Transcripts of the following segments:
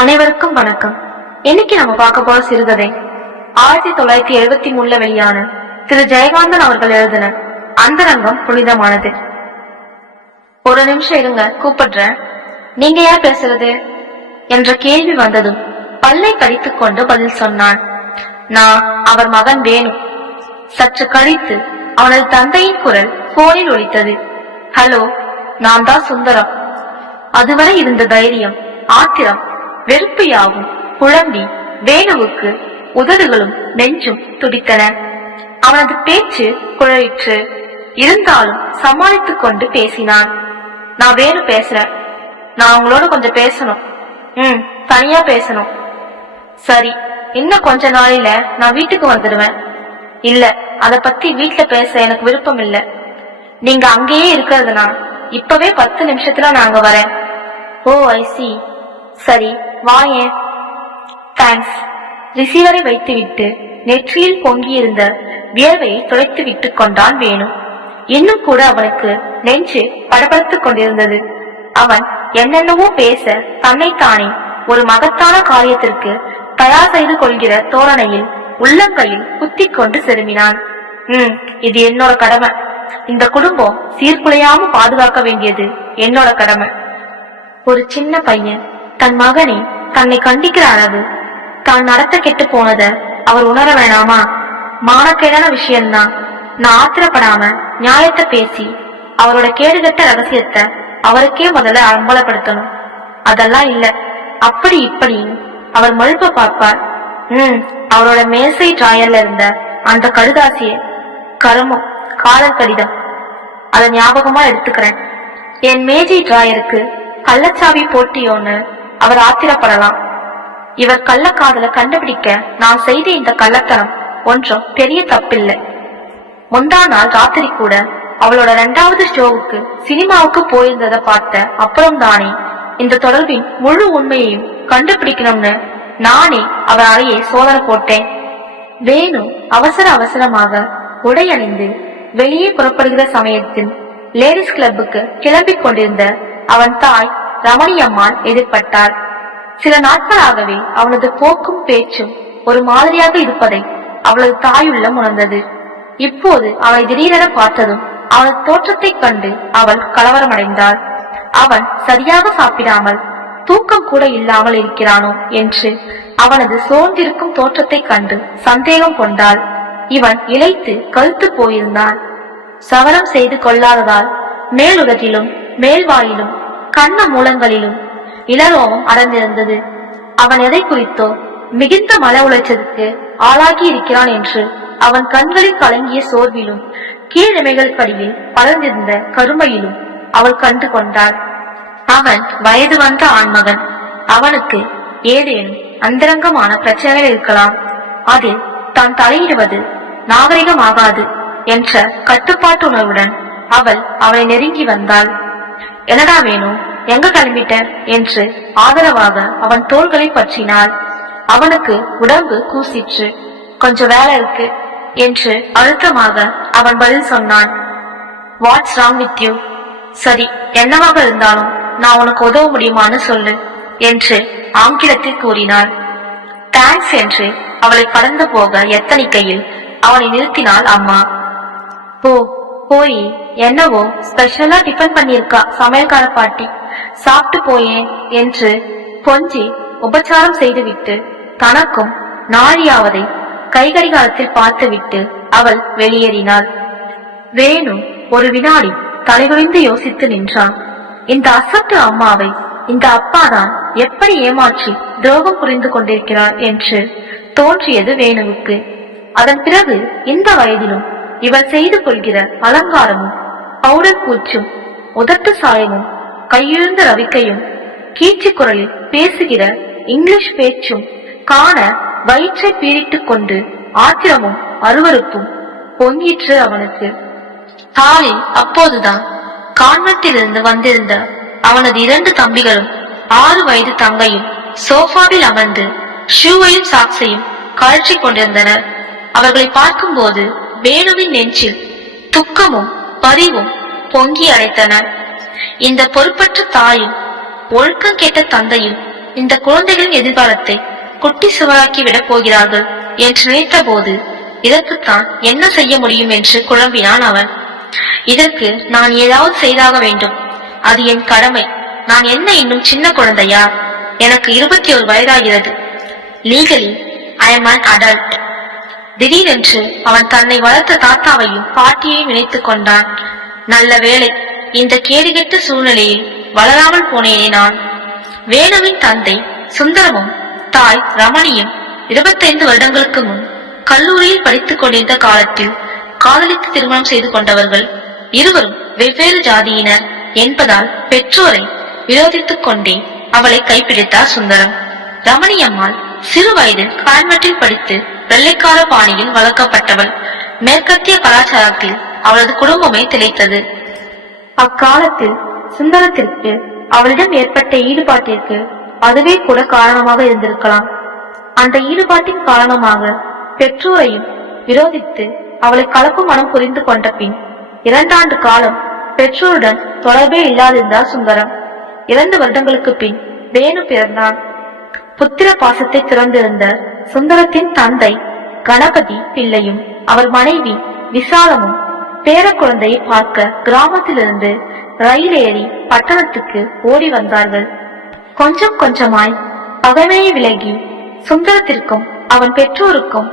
அனைவருக்கும் வணக்கம். இன்னைக்கு நம்ம பார்க்க போற சிறுகதை 1973 வெளியான திரு ஜெயகாந்தன் அவர்கள் எழுதின அந்தரங்கம் புனிதமானது. ஒரு நிமிஷம் இருங்க, கூப்பிடுறேன். நீங்க யார் பேசுறது என்ற கேள்வி வந்ததும் பல்லை கடித்துக் கொண்டு பதில் சொன்னான். நான் அவர் மகன் வேணு. சற்று கழித்து அவனது தந்தையின் குரல் போனில் ஒலித்தது. ஹலோ, நான் தான் சுந்தரம். அதுவரை இருந்த தைரியம், ஆத்திரம், வெறுப்பு யாவும் குழம்பி வேணுவுக்கு உதடுகளும் நெஞ்சும் துடித்தன. அவனது பேச்சு குழலிற்று. இருந்தாலும் சமாளித்துக் கொண்டு பேசினான். நான் வேணு பேசுறேன். நான் உங்களோட கொஞ்சம் பேசணும். தனியா பேசணும். சரி, இன்னும் கொஞ்ச நாளில நான் வீட்டுக்கு வந்துடுவேன். இல்ல, அத பத்தி வீட்டுல பேச எனக்கு விருப்பம் இல்ல. நீங்க அங்கேயே இருக்கிறதுனா இப்பவே 10 நிமிஷத்துல நான் அங்க வரேன். ஓ, ஐ சி. சரி, வாயேன். தேங்க்ஸ். ரிசீவரை வைத்துவிட்டு நெற்றியில் பொங்கியிருந்த வியர்வையை துடைத்து விட்டு கொண்டான் வேணு. இன்னும் கூட அவனுக்கு நெஞ்சு படபடுத்துக் கொண்டிருந்தது. அவன் என்னென்னவோ பேச தன்னைத்தானே ஒரு மகத்தான காரியத்திற்கு தயார் செய்து கொள்கிற தோரணையில் உள்ளங்கையில் குத்தி கொண்டு செருமினான். இது என்னோட கடமை. இந்த குடும்பம் சீர்குலையாம பாதுகாக்க வேண்டியது என்னோட கடமை. ஒரு சின்ன பையன் தன் மகனை தன்னை கண்டிக்கிற அளவு தான் நடத்த கெட்டு போனத அவர் உணர வேணாமா? மானக்கேடான விஷயம்தான். நான் ஆத்திரப்படாம நியாயத்தை பேசி அவரோட கேடுகட்ட ரகசியத்தை அவருக்கே முதல்ல அம்பலப்படுத்தணும். அதெல்லாம் இல்ல. அப்படி இப்படி அவர் மழுப்ப பார்ப்பார். அவரோட மேசை டிராயர்ல இருந்த அந்த கடுதாசிய கருமம், காதல் கடிதம், அத ஞாபகமா எடுத்துக்கிறேன். என் மேஜை டிராயருக்கு கள்ளச்சாவி போட்டியோன்னு அவர் ஆத்திரப்படலாம். இவர் கள்ளக்காதலை கண்டுபிடிக்க நான் செய்த இந்த கள்ளத்தனம் ஒன்றும் பெரிய தப்பில்லை. முந்தா நாள் ராத்திரி கூட அவளோட 2வது ஷோவுக்கு சினிமாவுக்கு போயிருந்ததை பார்த்த அப்புறம் தானே இந்த தொடர்பின் முழு உண்மையையும் கண்டுபிடிக்கணும்னு நானே அவர் அறையை சோதனை போட்டேன். வேணு அவசர அவசரமாக உடை அணிந்து வெளியே புறப்படுகிற சமயத்தில் லேடிஸ் கிளப்புக்கு கிளம்பிக் கொண்டிருந்த அவன் தாய் ரமணியம்மாள் எதிர்பட்டாள். சில நாட்களாகவே அவனது போக்கும் பேச்சும் ஒரு மாதிரியாக இருப்பதை அவளது தாயுள்ளம் உணர்ந்தது. இப்போது அவளை திடீரென பார்த்ததும் அவனது தோற்றத்தை கண்டு அவள் கலவரமடைந்தாள். அவன் சரியாக சாப்பிடாமல் தூக்கம் கூட இல்லாமல் இருக்கிறானோ என்று அவனது சோர்ந்திருக்கும் தோற்றத்தை கண்டு சந்தேகம் கொண்டாள். இவன் இளைத்து கழுத்து போயிருந்தான். சவரம் செய்து கொள்ளாததால் மேலுதட்டிலும் மேல்வாயிலும் கண்ண மூலங்களிலும் இளரோமம் அடர்ந்திருந்தது. அவன் எதை குறித்தோ மிகுந்த மன உளைச்சலுக்கு ஆளாகி இருக்கிறான் என்று அவன் கண்களில் கலங்கிய சோர்விலும் கீழிமைகளுக்கடியில் பறந்திருந்த கருமையிலும் அவள் கண்டு கொண்டாள். அவன் வயது வந்த ஆண்மகன். அவனுக்கு ஏதேனும் அந்தரங்கமான பிரச்சனைகள் இருக்கலாம். அதில் தான் தலையிடுவது நாகரிகமாகாது என்ற கட்டுப்பாட்டு உணர்வுடன் அவள் அவளை நெருங்கி வந்தாள். என்னடா வேணும், எங்க கிளம்பிட்ட என்று ஆதரவாக அவன் தோள்களை பற்றினாள். அவனுக்கு உடம்பு கூசிற்று. கொஞ்சம் வேலை இருக்கு என்று அழுத்தமாக அவன் பதில் சொன்னான். What's wrong with you? சரி, என்னவாக இருந்தாலும் நான் உனக்கு உதவ முடியுமான்னு சொல்லு என்று ஆங்கிலத்தில் கூறினாள். தேங்க்ஸ் என்று அவளை கடந்து போக எத்தனிக்கையில் அவனை நிறுத்தினாள் அம்மா. போய் என்னவோ ஸ்பெஷலா டிஃபன் பண்ணிருக்கா சமையல்கார பாட்டி, சாப்பிட்டு போயேன் என்று கொஞ்சி உபச்சாரம் செய்துவிட்டு தனக்கும் நாழியாவதை கைகடிகாரத்தில் பார்த்துவிட்டு அவள் வெளியேறினாள். வேணு ஒரு வினாடி தலைகுனிந்து யோசித்து நின்றான். இந்த அசட்டு அம்மாவை இந்த அப்பாதான் எப்படி ஏமாற்றி துரோகம் புரிந்து கொண்டிருக்கிறார் என்று தோன்றியது வேணுவுக்கு. அதன் பிறகு இந்த வயதிலும் இவள் செய்து கொள்கிற அலங்காரமும் பவுடர் பூச்சும் உதட்டு சாயமும் கையிழுந்த ரவிக்கையும் கீச்சு குரலில் பேசுகிற இங்கிலீஷ் பேச்சும் காண வயிற்றை பீறிட்டுக் கொண்டு ஆத்திரமும் அருவருப்பும் பொங்கிற்று அவனுக்கு. தாளில் அப்போதுதான் கான்வென்ட்டிலிருந்து வந்திருந்த அவனது 2 தம்பிகளும் 6 வயது தங்கையும் சோஃபாவில் அமர்ந்து ஷூவையும் சாக்ஸையும் கழற்றி கொண்டிருந்தனர். அவர்களை பார்க்கும் போது வேணுவின் நெஞ்சில் துக்கமும் பரிவும் பொங்கி அடைத்தன. இந்த பொறுப்பற்ற தாயும் ஒழுக்கம் கேட்ட தந்தையும் இந்த குழந்தைகளின் எதிர்காலத்தை குட்டி சுவராக்கி விடப் போகிறார்கள் என்று நினைத்த போது இதற்குத்தான் என்ன செய்ய முடியும் என்று குழம்பினான் அவன். இதற்கு நான் ஏதாவது செய்தாக வேண்டும். அது என் கடமை. நான் என்ன இன்னும் சின்ன குழந்தையா? எனக்கு 21 வயதாகிறது. Legally I am an adult. திடீரென்று அவன் தன்னை வளர்த்த தாத்தாவையும் பாட்டியையும் நினைத்துக் கொண்டான். நல்ல வேளை, இந்த கேடுகெட்ட சூழ்நிலையில் வளராமல் போனேனே நான். வேணுவின் தந்தை சுந்தரமும் தாய் ரமணியும் 25 வருடங்களுக்கு முன் கல்லூரியில் படித்துக் கொண்டிருந்த காலத்தில் காதலித்து திருமணம் செய்து கொண்டவர்கள். இருவரும் வெவ்வேறு ஜாதியினர் என்பதால் பெற்றோரை விரோதித்துக் கொண்டே அவளை கைப்பிடித்தார் சுந்தரம். ரமணி அம்மாள் சிறு வயதில் கான்வென்ட்டில் படித்து வெள்ளைக்கார பாணியில் வளர்க்கப்பட்டவள். மேற்கத்திய கலாச்சாரத்தில் அவளது குடும்பமே திளைத்தது. அக்காலத்தில் சுந்தரத்திற்கு அவளிடம் ஏற்பட்ட ஈடுபாட்டிற்கு அதுவே கூட காரணமாக இருந்திருக்கலாம். அந்த ஈடுபாட்டின் காரணமாக பெற்றோரையும் விரோதித்து அவளை கலப்பு மனம் புரிந்து கொண்ட பின் 2 ஆண்டு காலம் பெற்றோருடன் தொடர்பே இல்லாதிருந்தார் சுந்தரம். 2 வருடங்களுக்கு பின் வேணு பிறந்தான். புத்திர பாசத்தை திறந்திருந்த சுந்தரத்தின் தந்தை கணபதி பிள்ளையும் அவர் மனைவி விசாலமும் பேர குழந்தையை பார்க்க கிராமத்திலிருந்து ரயில் ஏறி பட்டணத்துக்கு ஓடி வந்தார்கள். கொஞ்சம் கொஞ்சமாய் பகைமையை விலகி சுந்தரத்திற்கும் அவன் பெற்றோருக்கும்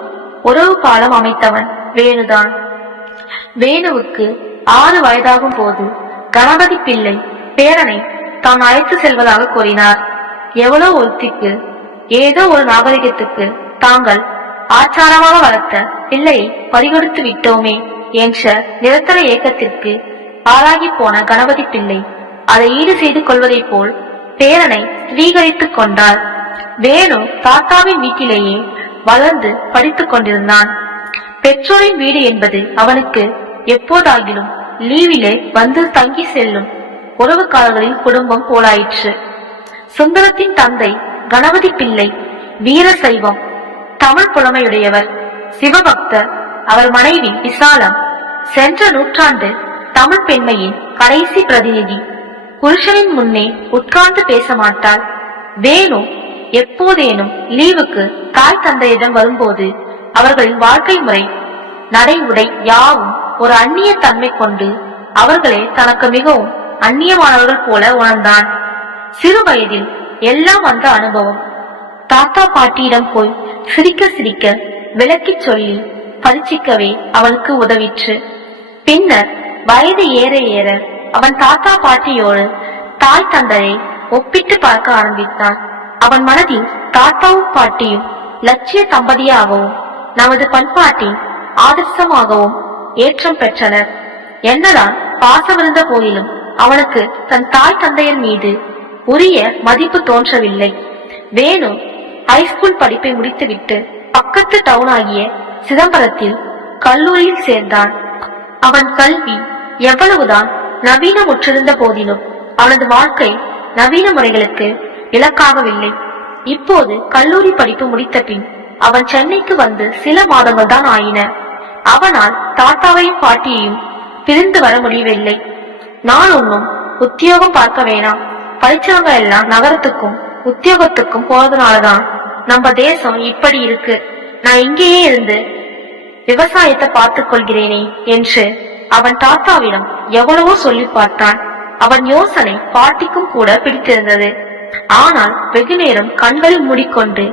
உறவு பாலம் அமைத்தவன் வேணுதான். வேணுவுக்கு 6 வயதாகும் போது கணபதி பிள்ளை பேரனை தான் அழைத்து செல்வதாக கூறினார். எவ்வளோ ஒருத்திக்கு ஏதோ ஒரு நாகரிகத்துக்கு தாங்கள் ஆச்சாரமாக வளர்த்த பிள்ளையை பறிகொடுத்து விட்டோமே என்ற நிரந்தர ஏக்கத்திற்கு ஆளாகி போன கணபதி பிள்ளை அதை ஈடு செய்து கொள்வதை போல் பேரனை ஸ்வீகரித்துக் கொண்டார். வேணு தாத்தாவின் வீட்டிலேயே வளர்ந்து படித்துக் கொண்டிருந்தான். பெற்றோரின் வீடு என்பது அவனுக்கு எப்போதாகிலும் லீவிலே வந்து தங்கி செல்லும் உறவுக்காரர்களின் குடும்பம் போலாயிற்று. சுந்தரத்தின் தந்தை கணபதி பிள்ளை வீர சைவம், தமிழ் புலமையுடையவர், சிவபக்தர். அவர் மனைவி விசாலம் சென்ற நூற்றாண்டு தமிழ் பெண்மையின் கடைசி பிரதிநிதி. புருஷனின் முன்னே உட்கார்ந்து பேச மாட்டாள். வேணு எப்போதேனும் லீவுக்கு தாய் தந்தையிடம் வரும்போது அவர்களின் வாழ்க்கை முறை, நடை, உடை யாவும் ஒரு அந்நிய தன்மை கொண்டு அவர்களே தனக்கு மிகவும் அந்நியமானவர்கள் போல உணர்ந்தான். சிறு வயதில் எல்லாம் வந்த அனுபவம். தாத்தா பாட்டியிடம் போய் சிரிக்க சிரிக்க விளக்கி சொல்லி பரிச்சிக்கவே அவனுக்கு உதவிற்று. பின்னர் வயது ஏற ஏற அவன் தாத்தா பாட்டியோடு தாய் தந்தையை ஒப்பிட்டு பார்க்க ஆரம்பித்தான். அவன் மனதில் தாத்தாவும் பாட்டியும் லட்சிய தம்பதியாகவும் நமது பண்பாட்டின் ஆதர்சமாகவும் ஏற்றம் பெற்றனர். என்னதான் பாசமிருந்த போதிலும் அவனுக்கு தன் தாய் தந்தையர் மீது உரிய மதிப்பு தோன்றவில்லை. வேணு ஹைஸ்கூல் படிப்பை முடித்துவிட்டு பக்கத்து டவுன் ஆகிய சிதம்பரத்தில் கல்லூரியில் சேர்ந்தான். அவன் கல்வி எவ்வளவுதான் நவீனமுற்றிருந்த போதிலும் அவனது வாழ்க்கை நவீன முறைகளுக்கு இலக்காகவில்லை. இப்போது கல்லூரி படிப்பு முடித்த பின் அவன் சென்னைக்கு வந்து சில மாதங்கள் தான் ஆயின. அவனால் தாத்தாவையும் பாட்டியையும் பிரிந்து வர முடியவில்லை. நான் ஒன்னும் உத்தியோகம் பார்க்க வேணாம், படிச்சவங்க எல்லாம் நகரத்துக்கும் உத்தியோகத்துக்கும் போறதுனாலதான் நம்ம தேசம் இப்படி இருக்கு, நான் இங்கேயே இருந்து விவசாயத்தை பார்த்துக் கொள்கிறேனே என்று அவன் தாத்தாவிடம் எவ்வளவோ சொல்லி பார்த்தான். அவன் யோசனை பாட்டிக்கும் கூட பிடித்திருந்தது. ஆனால் வெகு நேரம் கண்களில் மூடிக்கொண்டு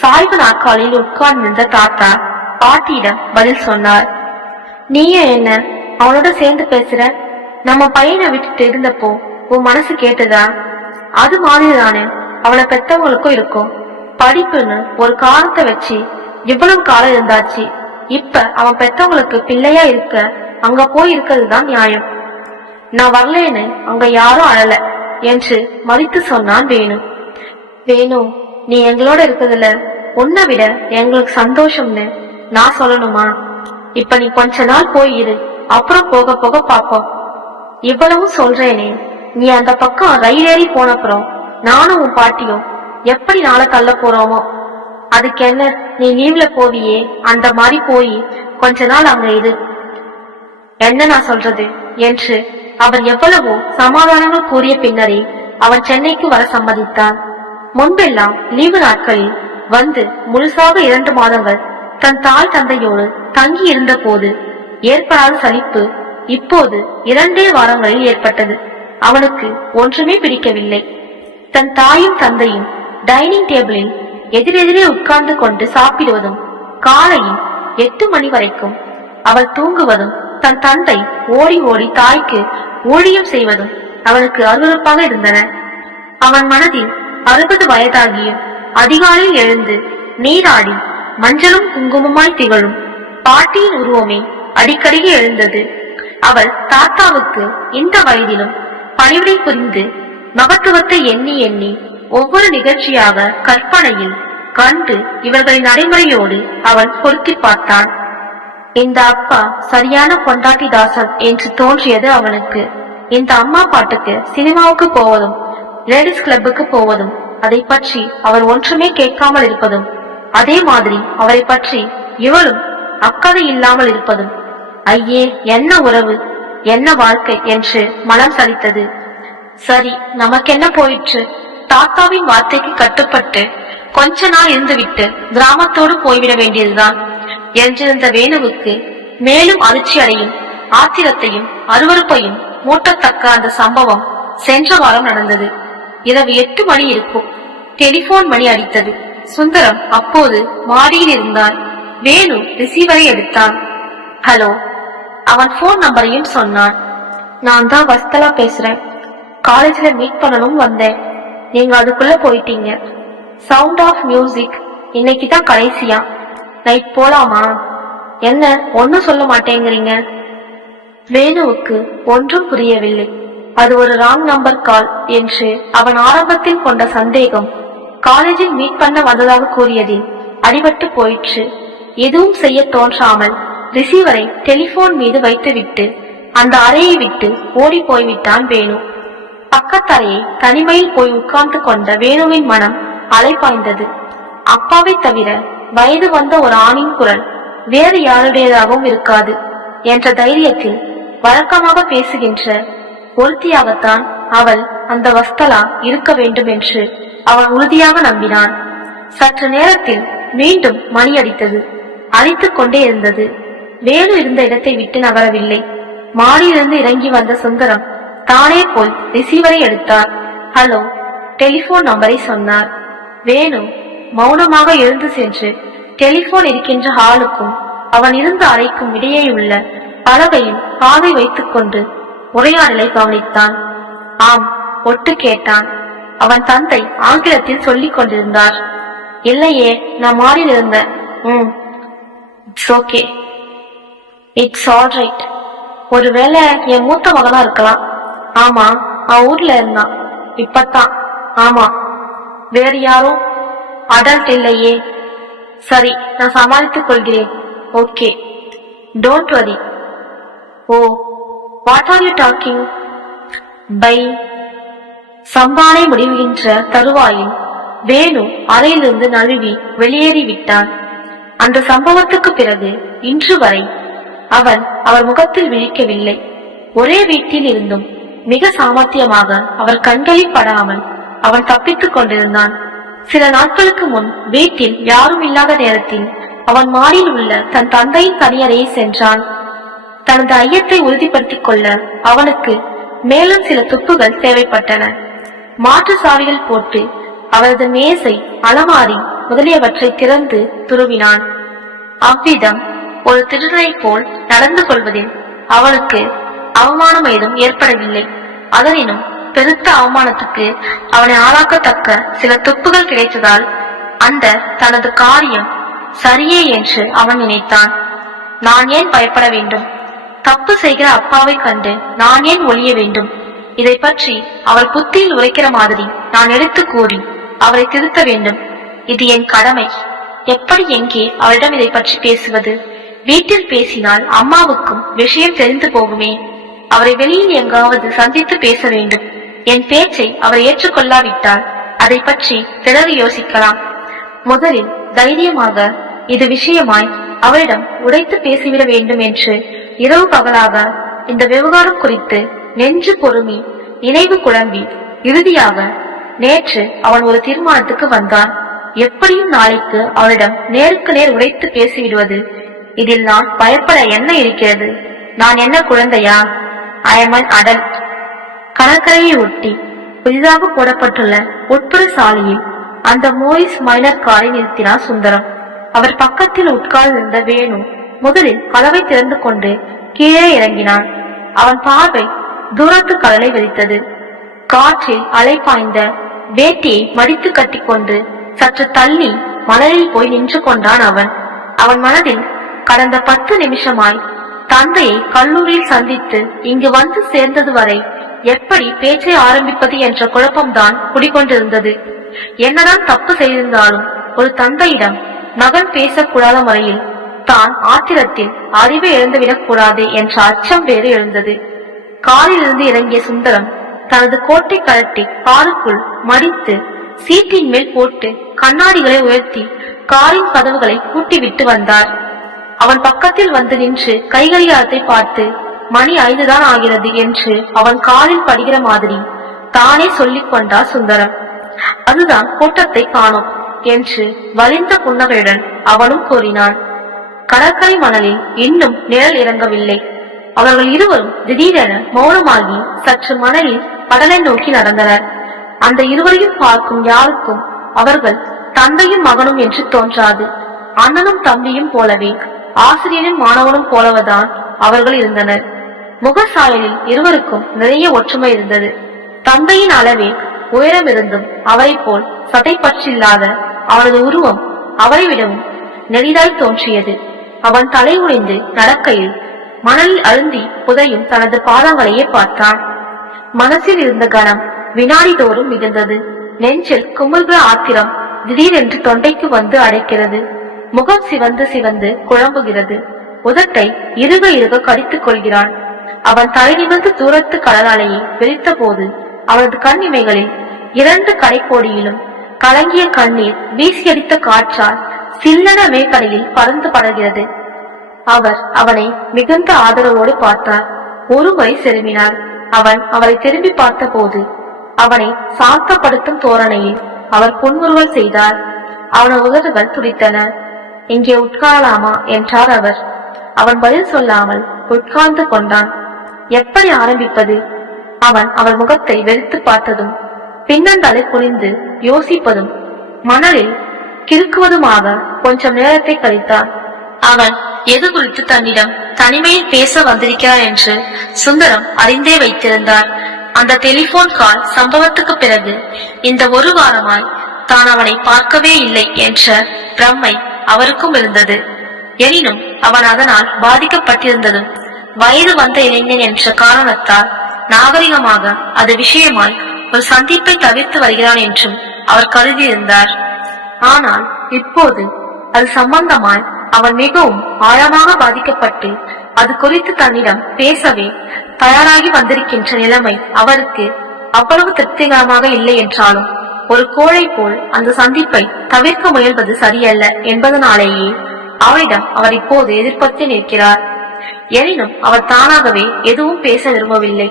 சாய்வு நாற்காலில் உட்கார்ந்திருந்த தாத்தா பாட்டியிடம் பதில் சொன்னார். நீயே என்ன அவனோட சேர்ந்து பேசுற? நம்ம பையனை விட்டுட்டு இருந்தப்போ உன் மனசு கேட்டுதா? அது மாதிரிதானே அவனை பெத்தவங்களுக்கும் இருக்கும். படிப்புன்னு ஒரு காரணத்தை வச்சு இவ்வளவு காலம் இருந்தாச்சு. இப்ப அவன் பெத்தவங்களுக்கு பிள்ளையா இருக்க அங்க போய் இருக்கிறதுதான் நியாயம். நான் வரலேன்னு அங்க யாரும் அழல என்று மதித்து சொன்னான் வேணு. வேணு, நீ எங்களோட இருக்கிறதுல உன்னை விட எங்களுக்கு சந்தோஷம்னு நான் சொல்லணுமா? இப்ப நீ கொஞ்ச நாள் போயிரு, அப்புறம் போக போக பாப்போம். இவ்வளவு சொல்றேனே, நீ அந்த பக்கம் ரயில் ஏறி போனப்புறம் நானும் உன் பாட்டியும் எப்படி நாளை தள்ள போறோமோ. அதுக்கு என்ன, நீ லீவ்ல போவியே, அந்த மாதிரி போய் கொஞ்ச நாள் அங்க இரு. என்ன நான் சொல்றது என்று அவர் எவ்வளவோ சமாதானங்கள் கூறிய பின்னரே அவன் சென்னைக்கு வர சம்மதித்தான். முன்பெல்லாம் லீவு நாட்களில் வந்து முழுசாக 2 மாதங்கள் தன் தாய் தந்தையோடு தங்கி இருந்த போது ஏற்படாத சலிப்பு இப்போது 2 வாரங்களில் ஏற்பட்டது. அவனுக்கு ஒன்றுமே பிடிக்கவில்லை. தன் தாயும் தந்தையும் டைனிங் டேபிளில் எதிரெதிரே உட்கார்ந்து கொண்டு சாப்பிடுவதும், காலையில் 8 மணி வரைக்கும் அவள் தூங்குவதும், தன் தந்தை ஓடி ஓடி தாய்க்கு ஊழியம் செய்வதும் அவனுக்கு அருவருப்பாக இருந்தன. அவன் மனதில் 60 வயதாகியும் அதிகாலையில் எழுந்து நீராடி மஞ்சளும் குங்குமமாய் திகழும் பாட்டியின் உருவமே அடிக்கடி எழுந்தது. அவள் தாத்தாவுக்கு இந்த வயதிலும் பணிவிடை புரிந்து மகத்துவத்தை எண்ணி எண்ணி ஒவ்வொரு நிகழ்ச்சியாக கற்பனையில் கண்டு இவர்களின் நடைமுறையோடு அவன் பொருத்தி பார்த்தான். இந்த அப்பா சரியான பொண்டாட்டி தாசன் என்று தோன்றியது அவனுக்கு. இந்த அம்மா பாட்டுக்கு சினிமாவுக்கு போவதும், லேடிஸ் கிளப்புக்கு போவதும், அதை பற்றி அவர் ஒன்றுமே கேட்காமல் இருப்பதும், அதே மாதிரி அவரை பற்றி இவளும் அக்கறை இல்லாமல் இருப்பதும், ஐயே என்ன உறவு, என்ன வாழ்க்கை என்று மனம் சலித்தது. சரி, நமக்கென்ன போயிற்று, தாத்தாவின் வார்த்தைக்கு கட்டுப்பட்டு கொஞ்ச நாள் இருந்துவிட்டு கிராமத்தோடு போய்விட வேண்டியதுதான் என்றிருந்த வேணுவுக்கு மேலும் அதிர்ச்சி அடையும் ஆத்திரத்தையும் அருவருப்பையும் மூட்டத்தக்க அந்த சம்பவம் சென்ற வாரம் நடந்தது. இரவு 8 மணி இருக்கும். டெலிபோன் மணி அடித்தது. சுந்தரம் அப்போது மாடியில் இருந்தான். வேணு ரிசீவரை எடுத்தான். ஹலோ. அவன் போன் நம்பரையும் சொன்னான். நான் தான் வஸ்தலா பேசுறேன். காலேஜ்ல மீட் பண்ணணும் வந்தேன். நீங்க அதுக்குள்ள போயிட்டீங்க. சவுண்ட் ஆஃப் மியூசிக் இன்னைக்குதான் கடைசியா. நைட் போலாமா? என்ன ஒன்னும் சொல்ல மாட்டேங்கிறீங்க? வேணுவுக்கு ஒன்றும் புரியவில்லை. அது ஒரு ராங் நம்பர் கால் என்று அவன் ஆரம்பத்தில் கொண்ட சந்தேகம் காலேஜில் மீட் பண்ண வந்ததாக கூறியதில் அடிபட்டு போயிற்று. எதுவும் செய்ய தோன்றாமல் ரிசீவரை டெலிபோன் மீது வைத்துவிட்டு அந்த அறையை விட்டு ஓடி போய்விட்டான் வேணு. பக்கத்தறையை தனிமையில் போய் உட்கார்ந்து கொண்ட வேணுவின் மனம் அலைப்பாய்ந்தது. அப்பாவை தவிர வயது வந்த ஒரு ஆணின் குரல் வேறு யாருடையதாகவும் இருக்காது என்ற தைரியத்தில் வழக்கமாக பேசுகின்ற ஒருத்தியாகத்தான் அவள், அந்த வஸ்தலா இருக்க வேண்டும் என்று அவன் உறுதியாக நம்பினான். சற்று நேரத்தில் மீண்டும் மணி அடித்தது. அடித்துக் கொண்டே இருந்தது. வேணு இருந்த இடத்தை விட்டு நகரவில்லை. மாடியிலிருந்து இறங்கி வந்த சுந்தரம் தானே போய் ரிசீவரை எடுத்தார். ஹலோ. டெலிபோன் நம்பரை சொன்னார். வேணு மௌனமாக எழுந்து சென்று டெலிபோன் இருக்கின்ற ஹாலுக்கும் அவன் இருந்த அறைக்கும் இடையே உள்ள பலகையில் காதை வைத்துக் கொண்டு உரையாடலை கவனித்தான். ஆம், ஒட்டு கேட்டான். அவன் தந்தை ஆங்கிலத்தில் சொல்லிக் கொண்டிருந்தார். இல்லையே, நான் மாடியில் இருந்தேன். It's okay, it's all right. ஒருவேளை என் மூத்த மகனா இருக்கலாம். ஆமா, அவன் ஊர்ல இருந்தான். இப்பத்தான். ஆமா. வேறு யாரும் அடல்ட் இல்லையே. சரி, நான் சமாளித்துக் கொள்கிறேன். Okay, don't worry. Oh, what are you talking? Bye. சம்பானை முடிவுகின்ற தருவாயில் வேணு அறையிலிருந்து நழுவி வெளியேறிவிட்டான். அந்த சம்பவத்துக்கு பிறகு இன்று வரை அவன் அவர் முகத்தில் விழிக்கவில்லை. ஒரே வீட்டில் இருந்தும் மிக சாமர்த்தியமாக அவர் கண்களில் படாமல் அவன் தப்பித்துக் கொண்டிருந்தான். சில நாட்களுக்கு முன் வீட்டில் யாரும் இல்லாத நேரத்தில் அவன் மாடியில் உள்ள தன் தந்தையின் தனியறையை சென்றான். தனது ஐயத்தை உறுதிப்படுத்திக் கொள்ள அவனுக்கு மேலும் சில துப்புகள் தேவைப்பட்டன. மாற்று சாவிகள் போட்டு அவரது மேசை, அலமாரி முதலியவற்றை திறந்து துருவினான். அவ்விதம் ஒரு திருடனை போல் நடந்து கொள்வதில் அவனுக்கு அவமானம் ஏதும் ஏற்படவில்லை. அதனினும் பெருத்த அவமானத்துக்கு அவனை ஆளாக்கத்தக்க சில துப்புகள் கிடைத்ததால் அந்த தனது காரியம் சரியே என்று அவன் நினைத்தான். நான் ஏன் பயப்பட வேண்டும்? தப்பு செய்கிற அப்பாவை கண்டு நான் ஏன் ஒழிய வேண்டும்? இதை பற்றி அவர் புத்தியில் உரைக்கிற மாதிரி நான் எடுத்து கூறி அவரை திருத்த வேண்டும். இது என் கடமை. எப்படி எங்கே அவரிடம் இதை பற்றி பேசுவது? வீட்டில் பேசினால் அம்மாவுக்கும் விஷயம் தெரிந்து போகுமே. அவரை வெளியில் எங்காவது சந்தித்து பேச வேண்டும். என் பேச்சை அவர் ஏற்றுக்கொள்ளாவிட்டால் அதை பற்றி பிறகு யோசிக்கலாம். முதலில் தைரியமாக இது விஷயமாய் அவரிடம் உடைத்து பேசிவிட வேண்டும் என்று இரவு பகலாக இந்த விவகாரம் குறித்து நெஞ்சு பொறுமி நினைவு குழம்பி இறுதியாக நேற்று அவன் ஒரு தீர்மானத்துக்கு வந்தான். எப்படியும் நாளைக்கு அவளிடம் நேருக்கு நேர் உடைத்து பேசிவிடுவது. இதில் நான் பயப்பட என்ன இருக்கிறது? நான் என்ன குழந்தையா? ஐ எம் அன் அடல்ட். கடற்கரையை ஒட்டி புதிதாக போடப்பட்டுள்ள உட்புற சாலையில் அந்த மோரிஸ் மைனர் காரை நிறுத்தினார் சுந்தரம். அவர் பக்கத்தில் உட்கார்ந்திருந்த வேணு முதலில் கதவை திறந்து கொண்டு கீழே இறங்கினான். அவன் பார்வை தூரத்து கடலை வெடித்தது. காற்றில் அலை பாய்ந்த வேட்டியை மடித்து கட்டிக்கொண்டு சற்று தள்ளி மணலில் போய் நின்று கொண்டான் அவன். அவன் மனதில் கடந்த 10 நிமிஷமாய் தந்தையை கல்லூரியில் சந்தித்து இங்கு வந்து சேர்ந்தது வரை எப்படி பேச்சை ஆரம்பிப்பது என்ற குழப்பம்தான் குடிக்கொண்டிருந்தது. என்னதான் தப்பு செய்திருந்தாலும் ஒரு தந்தையிடம் மகன் பேசக்கூடாத முறையில் தான் ஆத்திரத்தில் அறிவை இழந்துவிடக் கூடாது என்ற அச்சம் வேறு எழுந்தது. காரிலிருந்து இறங்கிய சுந்தரம் தனது கோட்டை கழட்டி காருக்குள் மடித்து சீட்டின் மேல் போட்டு கண்ணாடிகளை உயர்த்தி காரின் கதவுகளை பூட்டிவிட்டு வந்தார். அவன் பக்கத்தில் வந்து நின்று கைகடிகாரத்தை பார்த்து மணி 5 தான் ஆகிறது என்று அவன் காலில் படுகிற மாதிரி தானே சொல்லிக் கொண்டார் சுந்தரம். அதுதான் கூட்டத்தை காணோம் என்று வலிந்த புன்னகையுடன் அவனும் கூறினான். கடற்கரை மணலில் இன்னும் நிழல் இறங்கவில்லை. அவர்கள் இருவரும் திடீரென மௌனமாகி சற்று மணலில் கடலை நோக்கி நடந்தனர். அந்த இருவரையும் பார்க்கும் யாருக்கும் அவர்கள் தந்தையும் மகனும் என்று தோன்றாது. அண்ணனும் தம்பியும் போலவே ஆசிரியரும் மாணவனும் போலவதான் அவர்கள் இருந்தனர். முகசாயலில் இருவருக்கும் நிறைய ஒற்றுமை இருந்தது. தந்தையின் அளவே உயரம் இருந்தும் அவரை போல் சதை பற்றில்லாத அவனது உருவம் அவரை விடவும் நெறிதாய் தோன்றியது. அவன் தலை உடைந்து நடக்கையில் மணலில் அழுந்தி புதையும் தனது பாதங்களையே பார்த்தான். மனசில் இருந்த கனம் வினாடி தோறும் மிகுந்தது. நெஞ்சில் குமுறுகிற ஆத்திரம் திடீரென்று தொண்டைக்கு வந்து அடைக்கிறது. முகம் சிவந்து சிவந்து குழம்புகிறது. உதட்டை இறுக இறுக கடித்துக் கொள்கிறான். அவன் தலை நிமிர்ந்து தூரத்து கடல் அலையை விரித்த போது அவனது கண் இமைகளில் 2 கடைக்கோடியிலும் கலங்கிய கண்ணீர் வீசியடித்த காற்றால் சில்லன மேற்கடையில் பறந்து படர்கிறது. அவர் அவனை மிகுந்த ஆதரவோடு பார்த்தார். ஒருமுறை செருமினார். அவன் அவரை திரும்பி பார்த்த போது அவனை சாந்தப்படுத்தும் தோரணையில் அவர் புன்முறுவல் செய்தார். அவனது உதடுகள் துடித்தன. இங்கே உட்காரலாமா என்றார் அவர். அவன் பதில் சொல்லாமல் உட்கார்ந்து கொண்டான். எப்படி ஆரம்பிப்பது? அவன் அவர் முகத்தை வெறுத்து பார்த்ததும் பின்னந்தலை குனிந்து யோசிப்பதும் மணலில் கிறுக்குவதுமாக கொஞ்சம் நேரத்தை கழித்தான். அவன் எது குறித்து தன்னிடம் தனிமையில் பேச வந்திருக்கிறார் என்று சுந்தரம் அறிந்தே வைத்திருந்தார். அந்த டெலிபோன் கால் சம்பவத்துக்கு பிறகு இந்த 1 வாரமாய் தான் அவனை பார்க்கவே இல்லை என்ற பிரம்மை அவருக்கும் இருந்தது. எனினும் அவன் அதனால் பாதிக்கப்பட்டிருந்ததும் வயது வந்த இளைஞன் என்ற காரணத்தால் நாகரிகமாக அது விஷயமாய் ஒரு சந்திப்பை தவிர்த்து வருகிறான் என்றும் அவர் கருதியிருந்தார். ஆனால் இப்போது அது சம்பந்தமாய் அவன் மிகவும் ஆழமாக பாதிக்கப்பட்டு அது குறித்து தன்னிடம் பேசவே தயாராகி வந்திருக்கின்ற நிலைமை அவருக்கு அவ்வளவு திருப்திகரமாக இல்லை என்றாலும் ஒரு கோழை போல் அந்த சந்திப்பை தவிர்க்க முயல்வது சரியல்ல என்பதனாலேயே அவரிடம் அவர் இப்போது எதிர்பார்த்து நிற்கிறார். எனினும் அவர் தானாகவே எதுவும் பேச விரும்பவில்லை.